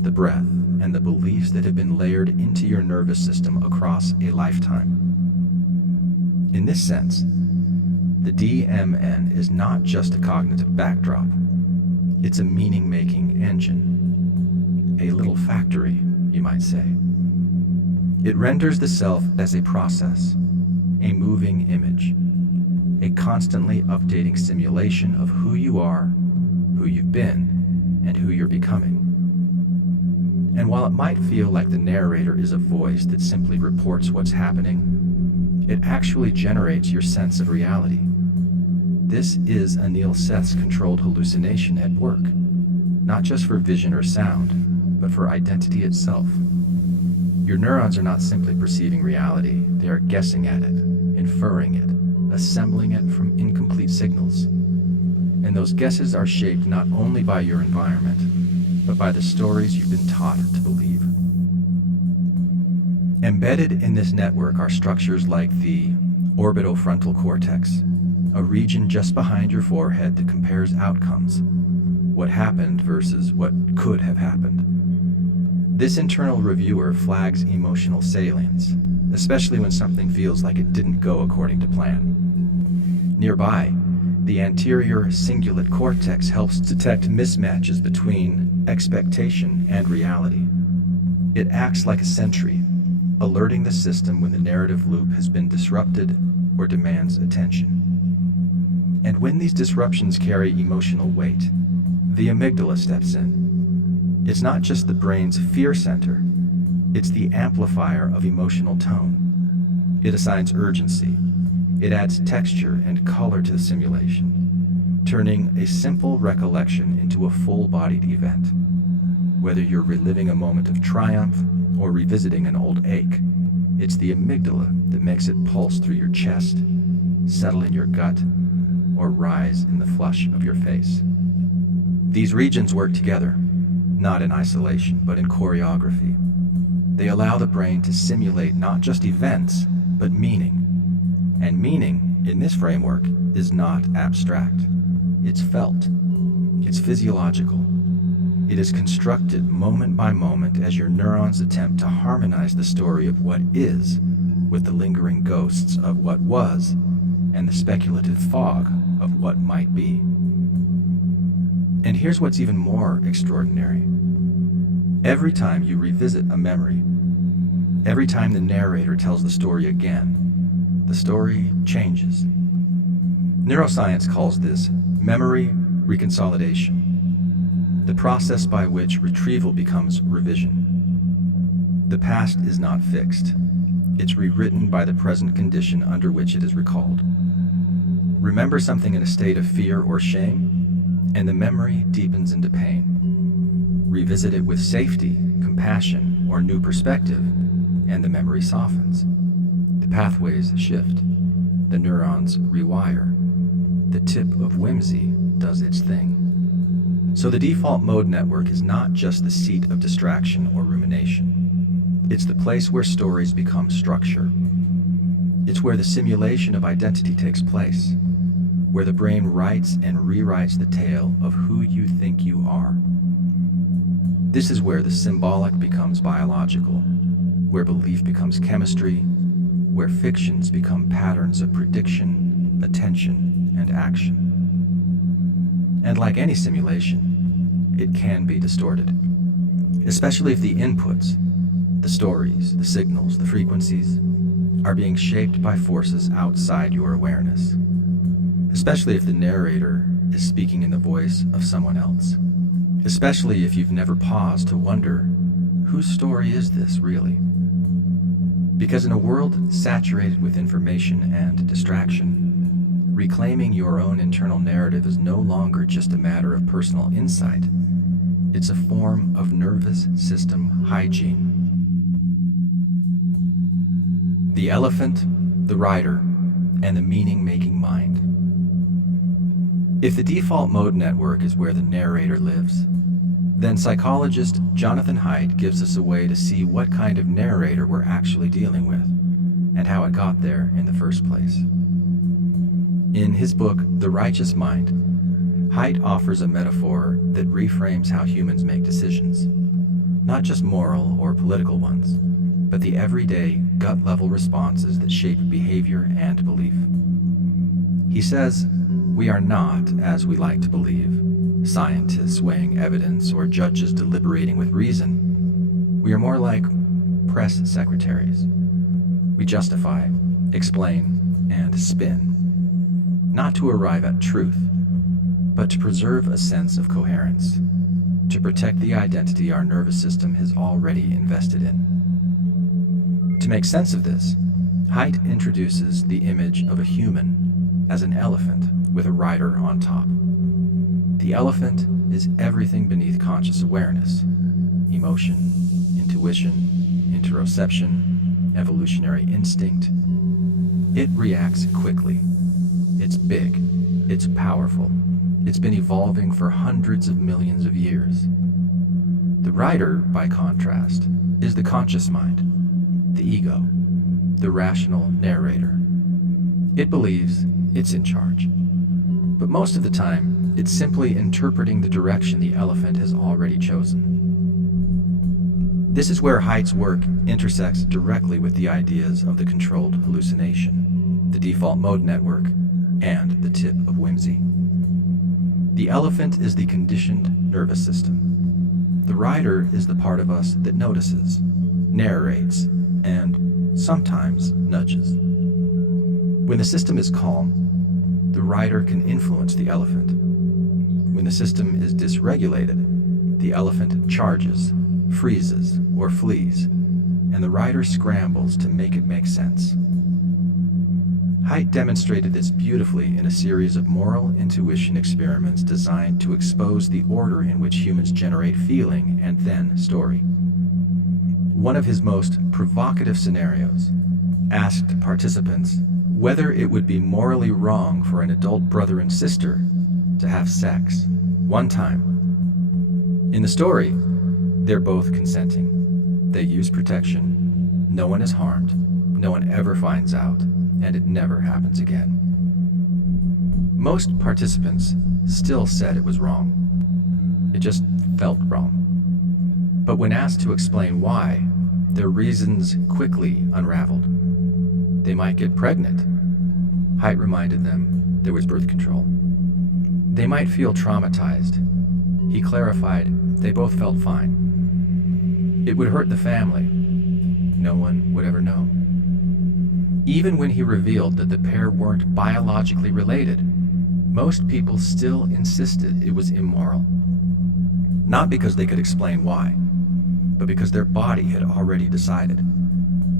the breath, and the beliefs that have been layered into your nervous system across a lifetime. In this sense, the DMN is not just a cognitive backdrop. It's a meaning-making engine, a little factory, you might say. It renders the self as a process, a moving image, a constantly updating simulation of who you are, who you've been, and who you're becoming. And while it might feel like the narrator is a voice that simply reports what's happening, it actually generates your sense of reality. This is Anil Seth's controlled hallucination at work, not just for vision or sound, but for identity itself. Your neurons are not simply perceiving reality, they are guessing at it, inferring it, assembling it from incomplete signals. And those guesses are shaped not only by your environment, but by the stories you've been taught to believe. Embedded in this network are structures like the orbitofrontal cortex, a region just behind your forehead that compares outcomes, what happened versus what could have happened. This internal reviewer flags emotional salience, especially when something feels like it didn't go according to plan. Nearby, the anterior cingulate cortex helps detect mismatches between expectation and reality. It acts like a sentry, alerting the system when the narrative loop has been disrupted or demands attention. And when these disruptions carry emotional weight, the amygdala steps in. It's not just the brain's fear center, it's the amplifier of emotional tone. It assigns urgency. It adds texture and color to the simulation, turning a simple recollection into a full-bodied event. Whether you're reliving a moment of triumph or revisiting an old ache, it's the amygdala that makes it pulse through your chest, settle in your gut, or rise in the flush of your face. These regions work together, not in isolation, but in choreography. They allow the brain to simulate not just events, but meaning. And meaning, in this framework, is not abstract. It's felt. It's physiological. It is constructed moment by moment as your neurons attempt to harmonize the story of what is with the lingering ghosts of what was and the speculative fog of what might be. And here's what's even more extraordinary. Every time you revisit a memory, every time the narrator tells the story again, the story changes. Neuroscience calls this memory reconsolidation, the process by which retrieval becomes revision. The past is not fixed. It's rewritten by the present condition under which it is recalled. Remember something in a state of fear or shame, and the memory deepens into pain. Revisit it with safety, compassion, or new perspective, and the memory softens. The pathways shift. The neurons rewire. The tip of whimsy does its thing. So the default mode network is not just the seat of distraction or rumination. It's the place where stories become structure. It's where the simulation of identity takes place, where the brain writes and rewrites the tale of who you think you are. This is where the symbolic becomes biological, where belief becomes chemistry, where fictions become patterns of prediction, attention, and action. And like any simulation, it can be distorted, especially if the inputs, the stories, the signals, the frequencies, are being shaped by forces outside your awareness, especially if the narrator is speaking in the voice of someone else, especially if you've never paused to wonder, whose story is this really? Because in a world saturated with information and distraction, reclaiming your own internal narrative is no longer just a matter of personal insight. It's a form of nervous system hygiene. The elephant, the rider, and the meaning-making mind. If the default mode network is where the narrator lives, then psychologist Jonathan Haidt gives us a way to see what kind of narrator we're actually dealing with, and how it got there in the first place. In his book, The Righteous Mind, Haidt offers a metaphor that reframes how humans make decisions, not just moral or political ones, but the everyday, gut-level responses that shape behavior and belief. He says, we are not, as we like to believe, scientists weighing evidence or judges deliberating with reason. We are more like press secretaries. We justify, explain, and spin, not to arrive at truth, but to preserve a sense of coherence, to protect the identity our nervous system has already invested in. To make sense of this, Haidt introduces the image of a human as an elephant with a rider on top. The elephant is everything beneath conscious awareness: emotion, intuition, interoception, evolutionary instinct. It reacts quickly. It's big. It's powerful. It's been evolving for hundreds of millions of years. The rider, by contrast, is the conscious mind, the ego, the rational narrator. It believes it's in charge. But most of the time, it's simply interpreting the direction the elephant has already chosen. This is where Haidt's work intersects directly with the ideas of the controlled hallucination, the default mode network, and the tip of whimsy. The elephant is the conditioned nervous system. The rider is the part of us that notices, narrates, and sometimes nudges. When the system is calm, the rider can influence the elephant. When the system is dysregulated, the elephant charges, freezes, or flees, and the rider scrambles to make it make sense. Haidt demonstrated this beautifully in a series of moral intuition experiments designed to expose the order in which humans generate feeling and then story. One of his most provocative scenarios asked participants whether it would be morally wrong for an adult brother and sister to have sex one time. In the story, they're both consenting. They use protection. No one is harmed. No one ever finds out, and it never happens again. Most participants still said it was wrong. It just felt wrong. But when asked to explain why, their reasons quickly unraveled. They might get pregnant. Haidt reminded them there was birth control. They might feel traumatized. He clarified they both felt fine. It would hurt the family. No one would ever know. Even when he revealed that the pair weren't biologically related, most people still insisted it was immoral. Not because they could explain why, but because their body had already decided.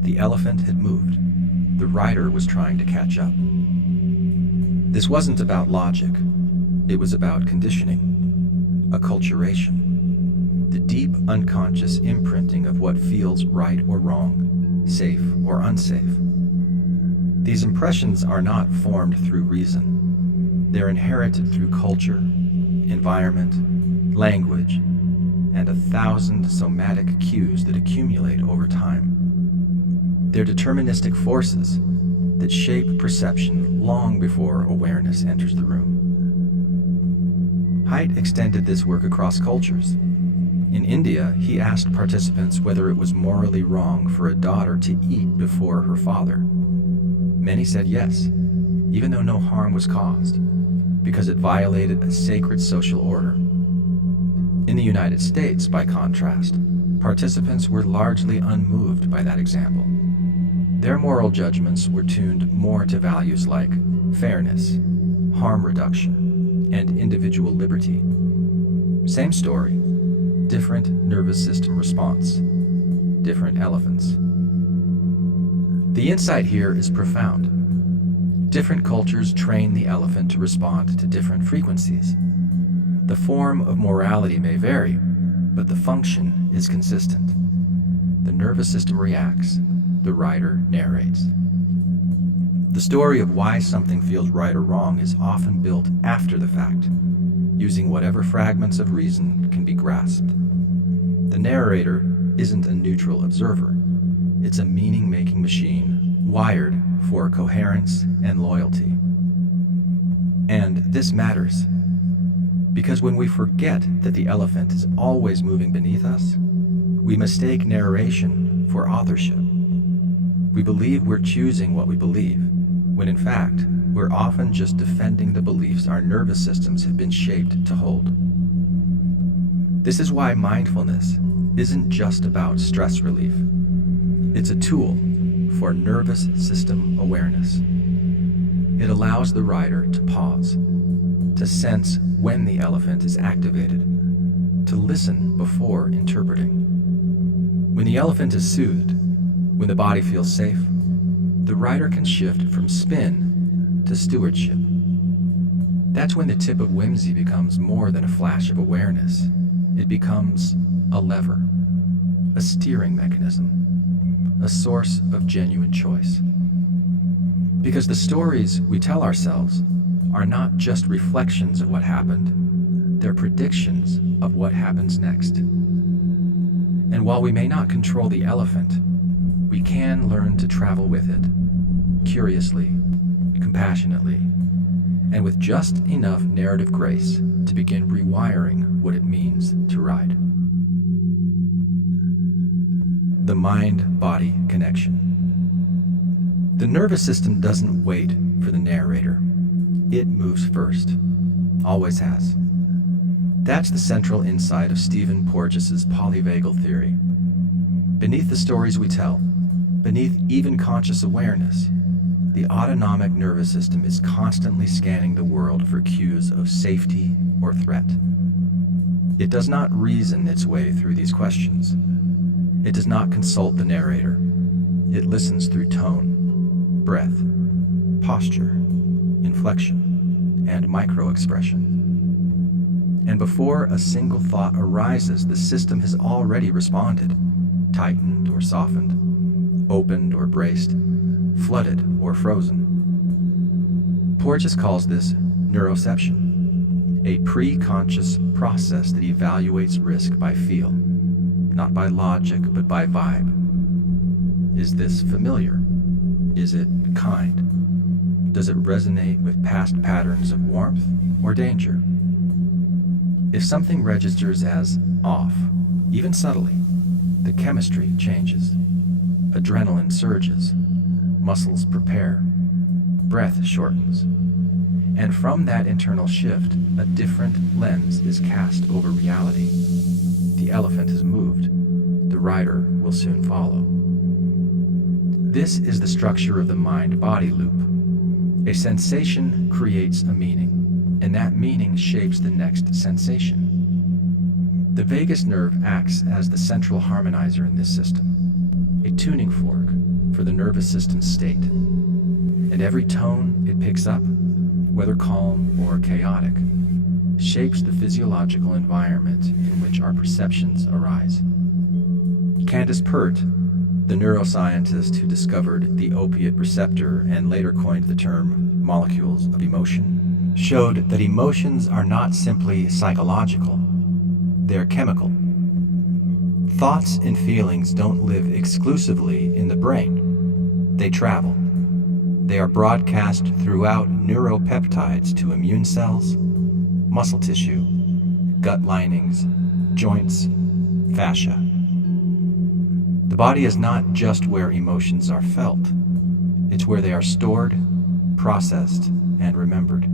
The elephant had moved. The rider was trying to catch up. This wasn't about logic. It was about conditioning, acculturation, the deep unconscious imprinting of what feels right or wrong, safe or unsafe. These impressions are not formed through reason. They're inherited through culture, environment, language, and 1,000 somatic cues that accumulate over time. They're deterministic forces that shape perception long before awareness enters the room. Haidt extended this work across cultures. In India, he asked participants whether it was morally wrong for a daughter to eat before her father. Many said yes, even though no harm was caused, because it violated a sacred social order. In the United States, by contrast, participants were largely unmoved by that example. Their moral judgments were tuned more to values like fairness, harm reduction, and individual liberty. Same story, different nervous system response, different elephants. The insight here is profound. Different cultures train the elephant to respond to different frequencies. The form of morality may vary, but the function is consistent. The nervous system reacts, the rider narrates. The story of why something feels right or wrong is often built after the fact, using whatever fragments of reason can be grasped. The narrator isn't a neutral observer. It's a meaning-making machine wired for coherence and loyalty. And this matters, because when we forget that the elephant is always moving beneath us, we mistake narration for authorship. We believe we're choosing what we believe, when in fact, we're often just defending the beliefs our nervous systems have been shaped to hold. This is why mindfulness isn't just about stress relief. It's a tool for nervous system awareness. It allows the rider to pause, to sense when the elephant is activated, to listen before interpreting. When the elephant is soothed, when the body feels safe, the rider can shift from spin to stewardship. That's when the tip of whimsy becomes more than a flash of awareness. It becomes a lever, a steering mechanism, a source of genuine choice. Because the stories we tell ourselves are not just reflections of what happened, they're predictions of what happens next. And while we may not control the elephant, we can learn to travel with it, curiously, compassionately, and with just enough narrative grace to begin rewiring what it means to ride. The mind-body connection. The nervous system doesn't wait for the narrator. It moves first. Always has. That's the central insight of Stephen Porges's polyvagal theory. Beneath the stories we tell, beneath even conscious awareness, the autonomic nervous system is constantly scanning the world for cues of safety or threat. It does not reason its way through these questions. It does not consult the narrator. It listens through tone, breath, posture, inflection, and micro-expression. And before a single thought arises, the system has already responded, tightened or softened, opened or braced, flooded or frozen. Porges calls this neuroception, a pre-conscious process that evaluates risk by feel, not by logic, but by vibe. Is this familiar? Is it kind? Does it resonate with past patterns of warmth or danger? If something registers as off, even subtly, the chemistry changes. Adrenaline surges, muscles prepare, breath shortens. And from that internal shift, a different lens is cast over reality. The elephant has moved. The rider will soon follow. This is the structure of the mind-body loop. A sensation creates a meaning, and that meaning shapes the next sensation. The vagus nerve acts as the central harmonizer in this system, a tuning fork for the nervous system's state. And every tone it picks up, whether calm or chaotic, shapes the physiological environment in which our perceptions arise. Candace Pert, the neuroscientist who discovered the opiate receptor and later coined the term molecules of emotion, showed that emotions are not simply psychological, they're chemical. Thoughts and feelings don't live exclusively in the brain. They travel. They are broadcast throughout neuropeptides to immune cells, muscle tissue, gut linings, joints, fascia. The body is not just where emotions are felt. It's where they are stored, processed, and remembered.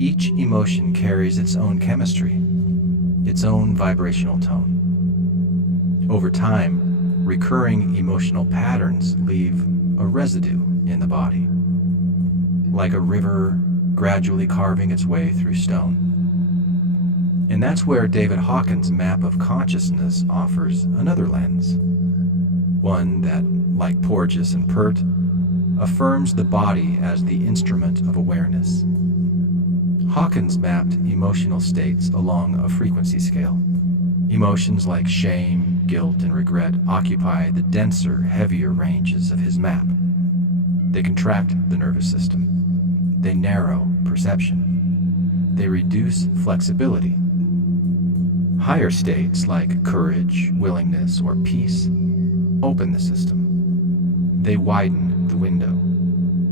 Each emotion carries its own chemistry, its own vibrational tone. Over time, recurring emotional patterns leave a residue in the body, like a river gradually carving its way through stone. And that's where David Hawkins' map of consciousness offers another lens, one that, like Porges and Pert, affirms the body as the instrument of awareness. Hawkins mapped emotional states along a frequency scale. Emotions like shame, guilt, and regret occupy the denser, heavier ranges of his map. They contract the nervous system. They narrow perception. They reduce flexibility. Higher states like courage, willingness, or peace open the system. They widen the window.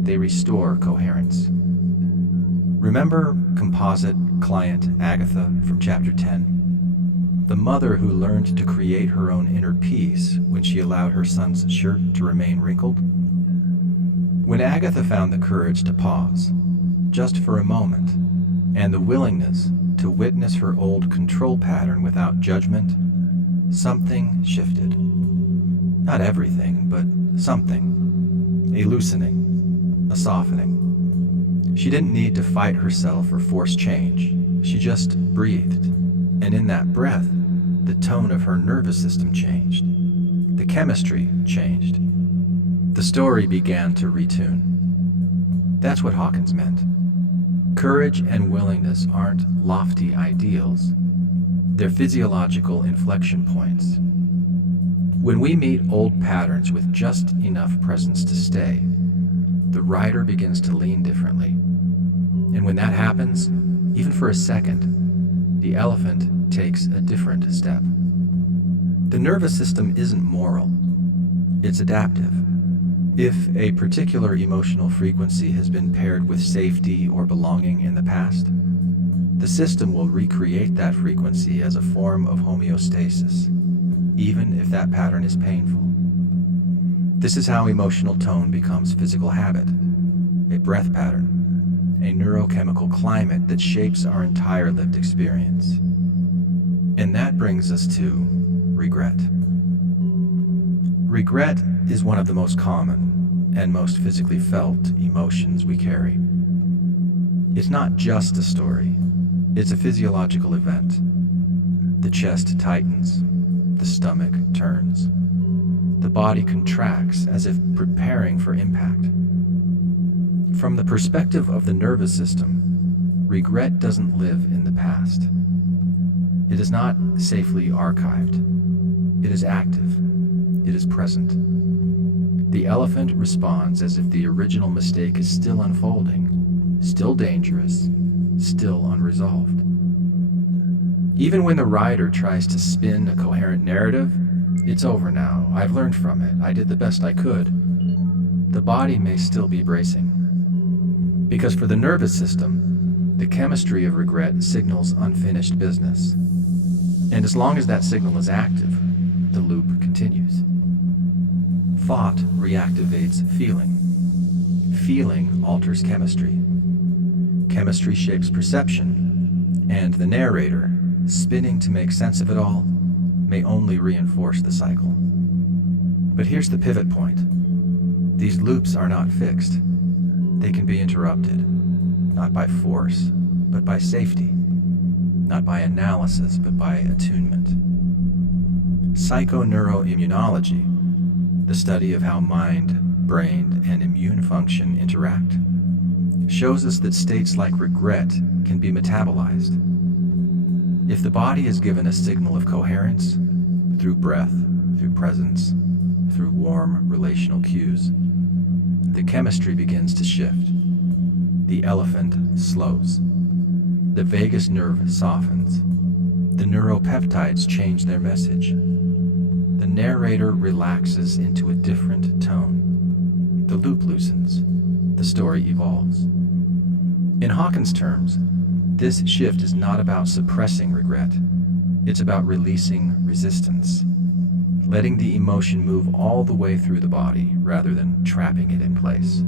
They restore coherence. Remember composite client Agatha from chapter 10? The mother who learned to create her own inner peace when she allowed her son's shirt to remain wrinkled? When Agatha found the courage to pause, just for a moment, and the willingness to witness her old control pattern without judgment, something shifted. Not everything, but something. A loosening, a softening. She didn't need to fight herself or force change. She just breathed. And in that breath, the tone of her nervous system changed. The chemistry changed. The story began to retune. That's what Hawkins meant. Courage and willingness aren't lofty ideals. They're physiological inflection points. When we meet old patterns with just enough presence to stay, the rider begins to lean differently. And when that happens, even for a second, the elephant takes a different step. The nervous system isn't moral. It's adaptive. If a particular emotional frequency has been paired with safety or belonging in the past, the system will recreate that frequency as a form of homeostasis, even if that pattern is painful. This is how emotional tone becomes physical habit, a breath pattern, a neurochemical climate that shapes our entire lived experience. And that brings us to regret. Regret is one of the most common and most physically felt emotions we carry. It's not just a story, it's a physiological event. The chest tightens, the stomach turns, the body contracts as if preparing for impact. From the perspective of the nervous system, regret doesn't live in the past. It is not safely archived. It is active. It is present. The elephant responds as if the original mistake is still unfolding, still dangerous, still unresolved. Even when the rider tries to spin a coherent narrative, it's over now, I've learned from it, I did the best I could, the body may still be bracing. Because for the nervous system, the chemistry of regret signals unfinished business. And as long as that signal is active, the loop continues. Thought reactivates feeling. Feeling alters chemistry. Chemistry shapes perception, and the narrator, spinning to make sense of it all, may only reinforce the cycle. But here's the pivot point. These loops are not fixed. They can be interrupted, not by force, but by safety, not by analysis, but by attunement. Psychoneuroimmunology, the study of how mind, brain, and immune function interact, shows us that states like regret can be metabolized. If the body is given a signal of coherence, through breath, through presence, through warm relational cues, the chemistry begins to shift. The elephant slows. The vagus nerve softens. The neuropeptides change their message. The narrator relaxes into a different tone. The loop loosens. The story evolves. In Hawkins' terms, this shift is not about suppressing regret. It's about releasing resistance, letting the emotion move all the way through the body rather than trapping it in place.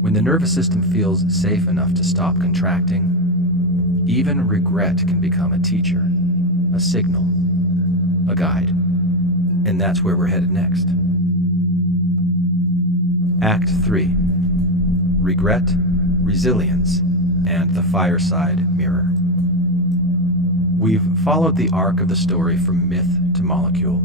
When the nervous system feels safe enough to stop contracting, even regret can become a teacher, a signal, a guide. And that's where we're headed next. Act 3. Regret, Resilience, and the Fireside Mirror. We've followed the arc of the story from myth to molecule,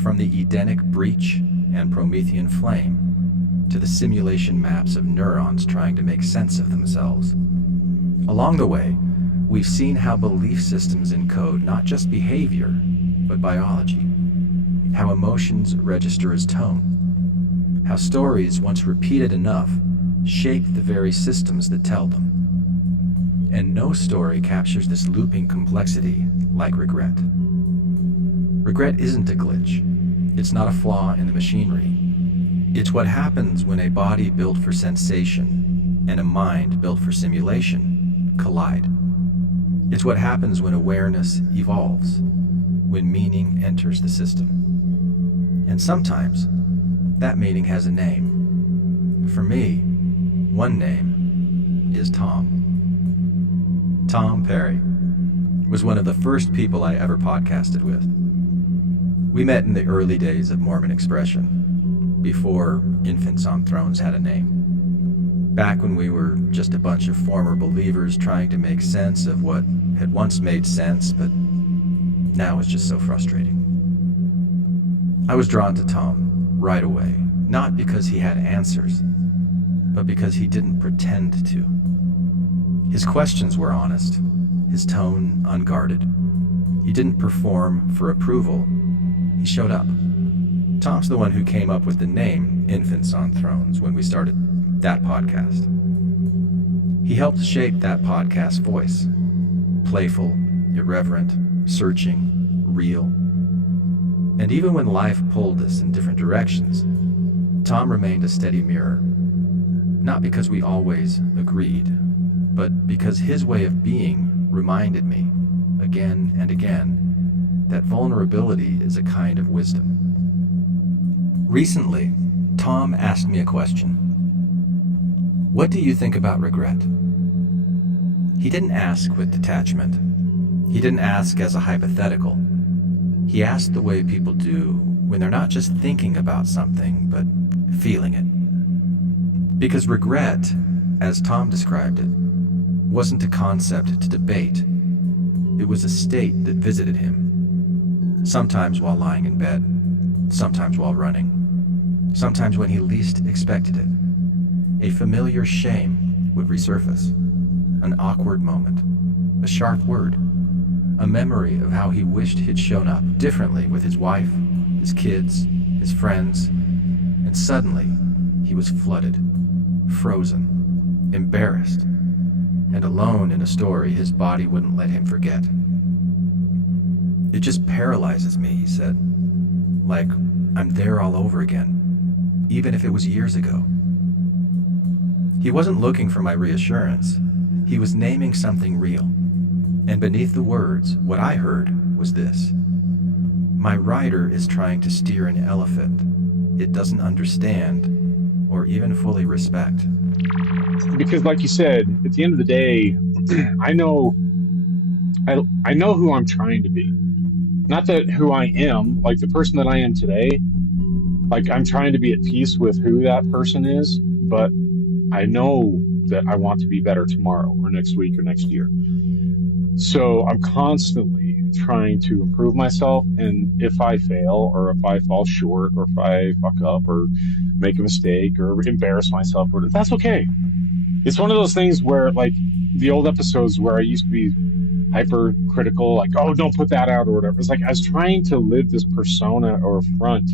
from the Edenic breach and Promethean flame to the simulation maps of neurons trying to make sense of themselves. Along the way, we've seen how belief systems encode not just behavior, but biology, how emotions register as tone, how stories, once repeated enough, shape the very systems that tell them. And no story captures this looping complexity like regret. Regret isn't a glitch. It's not a flaw in the machinery. It's what happens when a body built for sensation and a mind built for simulation collide. It's what happens when awareness evolves, when meaning enters the system. And sometimes, that meaning has a name. For me, one name is Tom. Tom Perry was one of the first people I ever podcasted with. We met in the early days of Mormon Expression, before Infants on Thrones had a name. Back when we were just a bunch of former believers trying to make sense of what had once made sense, but now is just so frustrating. I was drawn to Tom right away, not because he had answers, but because he didn't pretend to. His questions were honest, his tone unguarded. He didn't perform for approval, he showed up. Tom's the one who came up with the name Infants on Thrones when we started that podcast. He helped shape that podcast's voice. Playful, irreverent, searching, real. And even when life pulled us in different directions, Tom remained a steady mirror. Not because we always agreed, but because his way of being reminded me, again and again, that vulnerability is a kind of wisdom. Recently, Tom asked me a question. What do you think about regret? He didn't ask with detachment. He didn't ask as a hypothetical. He asked the way people do when they're not just thinking about something, but feeling it. Because regret, as Tom described it, wasn't a concept to debate. It was a state that visited him. Sometimes while lying in bed, sometimes while running, sometimes when he least expected it. A familiar shame would resurface, an awkward moment, a sharp word, a memory of how he wished he'd shown up differently with his wife, his kids, his friends, and suddenly he was flooded, frozen, embarrassed, and alone in a story his body wouldn't let him forget. It just paralyzes me, he said. Like I'm there all over again, even if it was years ago. He wasn't looking for my reassurance. He was naming something real. And beneath the words, what I heard was this. My rider is trying to steer an elephant it doesn't understand or even fully respect. Because like you said, at the end of the day, I know who I'm trying to be. Not that who I am, like the person that I am today, like I'm trying to be at peace with who that person is, but I know that I want to be better tomorrow or next week or next year. So I'm constantly trying to improve myself, and if I fail or if I fall short or if I fuck up or make a mistake or embarrass myself, or that's okay. It's one of those things where, like the old episodes where I used to be hypercritical, like, oh, don't put that out or whatever. It's like I was trying to live this persona or front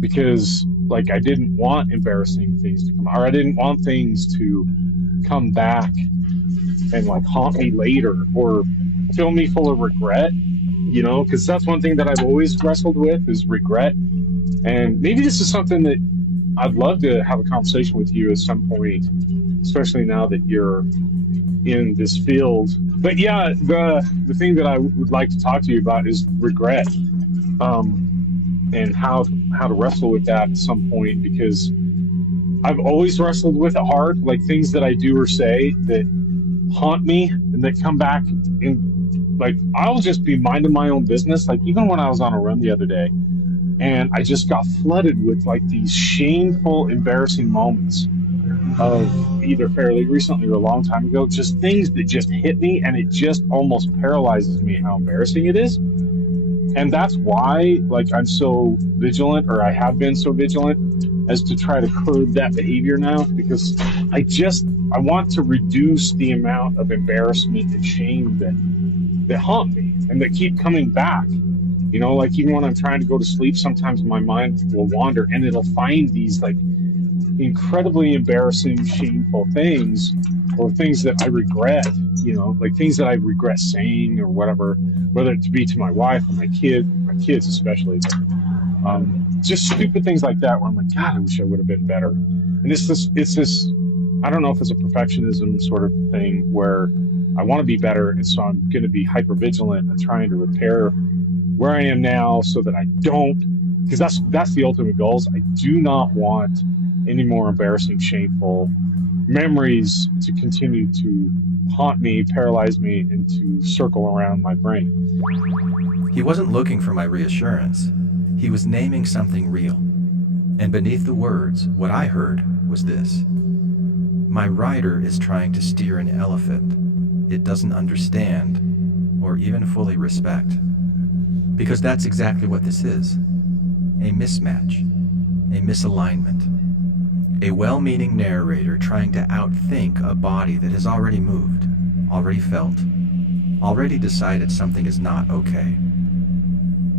because like I didn't want embarrassing things to come out, or I didn't want things to come back and like haunt me later or fill me full of regret, you know, because that's one thing that I've always wrestled with is regret. And maybe this is something that I'd love to have a conversation with you at some point, especially now that you're in this field. But yeah, the thing that I would like to talk to you about is regret, and how to wrestle with that at some point, because I've always wrestled with it hard, like things that I do or say that haunt me and that come back in, like I'll just be minding my own business. Like even when I was on a run the other day, and I just got flooded with like these shameful, embarrassing moments of either fairly recently or a long time ago, just things that just hit me, and it just almost paralyzes me how embarrassing it is. And that's why, like, I'm so vigilant, or I have been so vigilant, as to try to curb that behavior now, because I want to reduce the amount of embarrassment and shame that haunt me and that keep coming back. You know, like even when I'm trying to go to sleep, sometimes my mind will wander and it'll find these like incredibly embarrassing, shameful things, or things that I regret, you know, like things that I regret saying or whatever, whether it be to my wife or my kids especially. Just stupid things like that where I'm like, God, I wish I would have been better. And it's this, I don't know if it's a perfectionism sort of thing where I want to be better, and so I'm going to be hyper vigilant and trying to repair where I am now so that I don't, because that's the ultimate goals. I do not want any more embarrassing, shameful memories to continue to haunt me, paralyze me, and to circle around my brain. He wasn't looking for my reassurance. He was naming something real. And beneath the words, what I heard was this: my rider is trying to steer an elephant it doesn't understand or even fully respect. Because that's exactly what this is. A mismatch, a misalignment. A well-meaning narrator trying to outthink a body that has already moved, already felt, already decided something is not okay.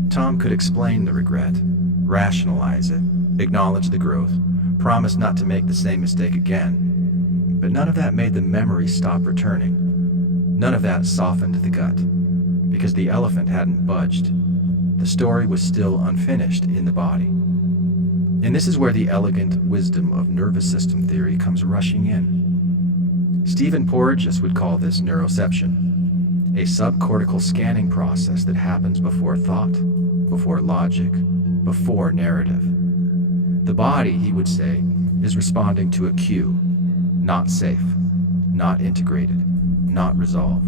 Tom could explain the regret, rationalize it, acknowledge the growth, promise not to make the same mistake again. But none of that made the memory stop returning. None of that softened the gut, because the elephant hadn't budged. The story was still unfinished in the body. And this is where the elegant wisdom of nervous system theory comes rushing in. Stephen Porges would call this neuroception, a subcortical scanning process that happens before thought, before logic, before narrative. The body, he would say, is responding to a cue, not safe, not integrated, not resolved.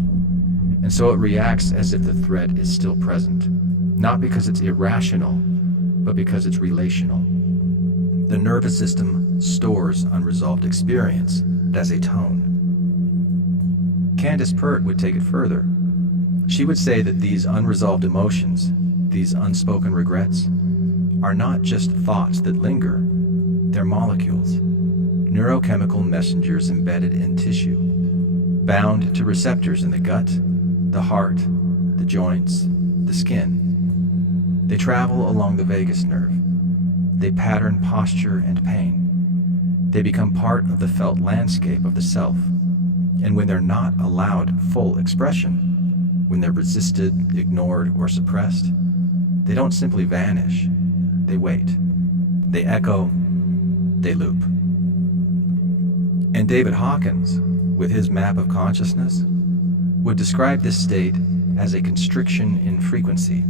And so it reacts as if the threat is still present, not because it's irrational, but because it's relational. The nervous system stores unresolved experience as a tone. Candace Pert would take it further. She would say that these unresolved emotions, these unspoken regrets, are not just thoughts that linger, they're molecules, neurochemical messengers embedded in tissue, bound to receptors in the gut, the heart, the joints, the skin. They travel along the vagus nerve. They pattern posture and pain. They become part of the felt landscape of the self. And when they're not allowed full expression, when they're resisted, ignored, or suppressed, they don't simply vanish. They wait. They echo. They loop. And David Hawkins, with his map of consciousness, would describe this state as a constriction in frequency,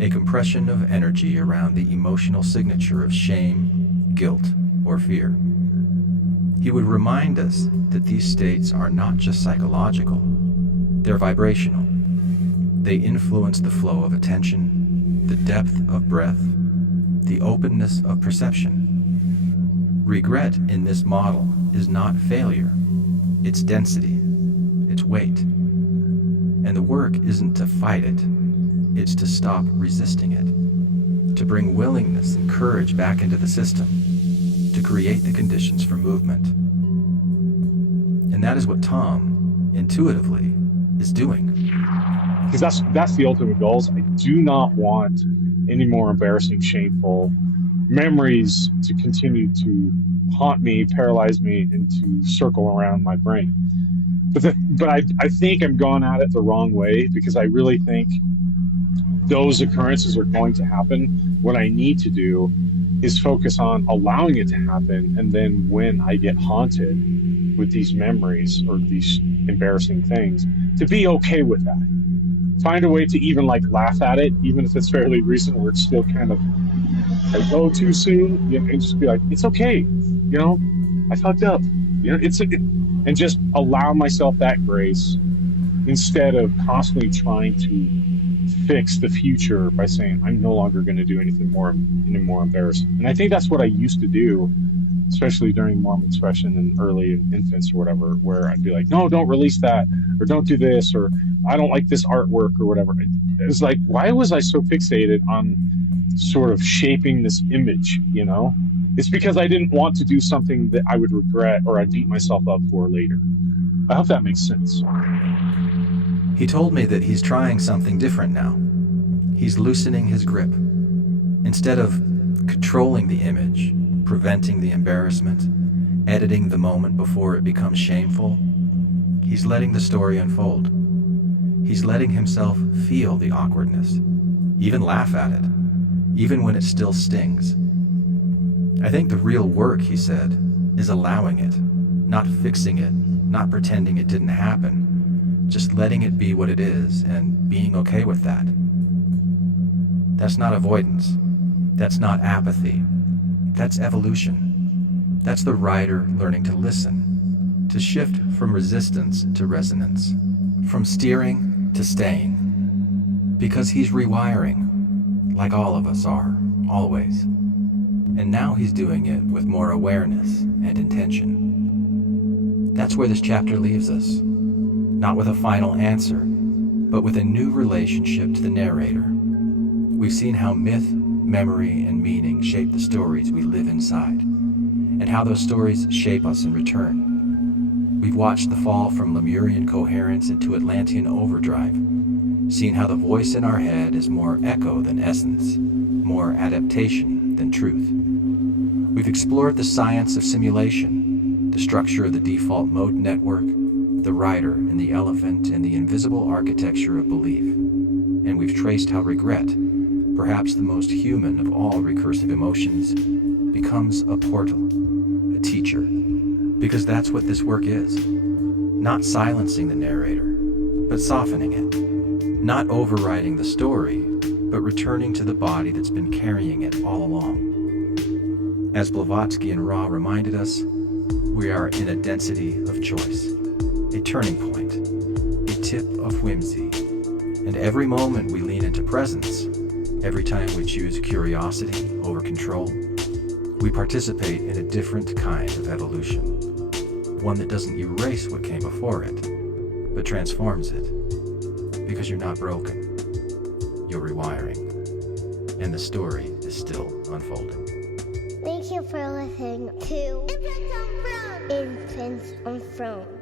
a compression of energy around the emotional signature of shame, guilt, or fear. He would remind us that these states are not just psychological, they're vibrational. They influence the flow of attention, the depth of breath, the openness of perception. Regret in this model is not failure, it's density, it's weight. And the work isn't to fight it, it's to stop resisting it, to bring willingness and courage back into the system, to create the conditions for movement. And that is what Tom, intuitively, is doing. Because that's the ultimate goals. I do not want any more embarrassing, shameful memories to continue to haunt me, paralyze me, and to circle around my brain. But I think I'm going at it the wrong way, because I really think those occurrences are going to happen. What I need to do is focus on allowing it to happen, and then when I get haunted with these memories or these embarrassing things, to be okay with that. Find a way to even like laugh at it, even if it's fairly recent, where it's still kind of like, oh, too soon, and just be like, it's okay, I fucked up, and just allow myself that grace instead of constantly trying to fix the future by saying I'm no longer going to do anything more embarrassing. And I think that's what I used to do, especially during Mormon expression and early infants or whatever, where I'd be like, no, don't release that, or don't do this, or I don't like this artwork or whatever. It's like, why was I so fixated on sort of shaping this image, It's because I didn't want to do something that I would regret or I'd beat myself up for later. I hope that makes sense. He told me that he's trying something different now. He's loosening his grip. Instead of controlling the image, preventing the embarrassment, editing the moment before it becomes shameful, he's letting the story unfold. He's letting himself feel the awkwardness, even laugh at it, even when it still stings. I think the real work, he said, is allowing it, not fixing it, not pretending it didn't happen, just letting it be what it is and being okay with that. That's not avoidance. That's not apathy. That's evolution. That's the rider learning to listen, to shift from resistance to resonance, from steering to staying. Because he's rewiring, like all of us are, always. And now he's doing it with more awareness and intention. That's where this chapter leaves us. Not with a final answer, but with a new relationship to the narrator. We've seen how myth, memory, and meaning shape the stories we live inside, and how those stories shape us in return. We've watched the fall from Lemurian coherence into Atlantean overdrive, seen how the voice in our head is more echo than essence, more adaptation than truth. We've explored the science of simulation, the structure of the default mode network, the rider and the elephant and the invisible architecture of belief. And we've traced how regret, perhaps the most human of all recursive emotions, becomes a portal, a teacher. Because that's what this work is. Not silencing the narrator, but softening it. Not overriding the story, but returning to the body that's been carrying it all along. As Blavatsky and Ra reminded us, we are in a density of choice. A turning point, a tip of whimsy, and every moment we lean into presence, every time we choose curiosity over control, we participate in a different kind of evolution, one that doesn't erase what came before it, but transforms it, because you're not broken, you're rewiring, and the story is still unfolding. Thank you for listening to Infants on Thrones.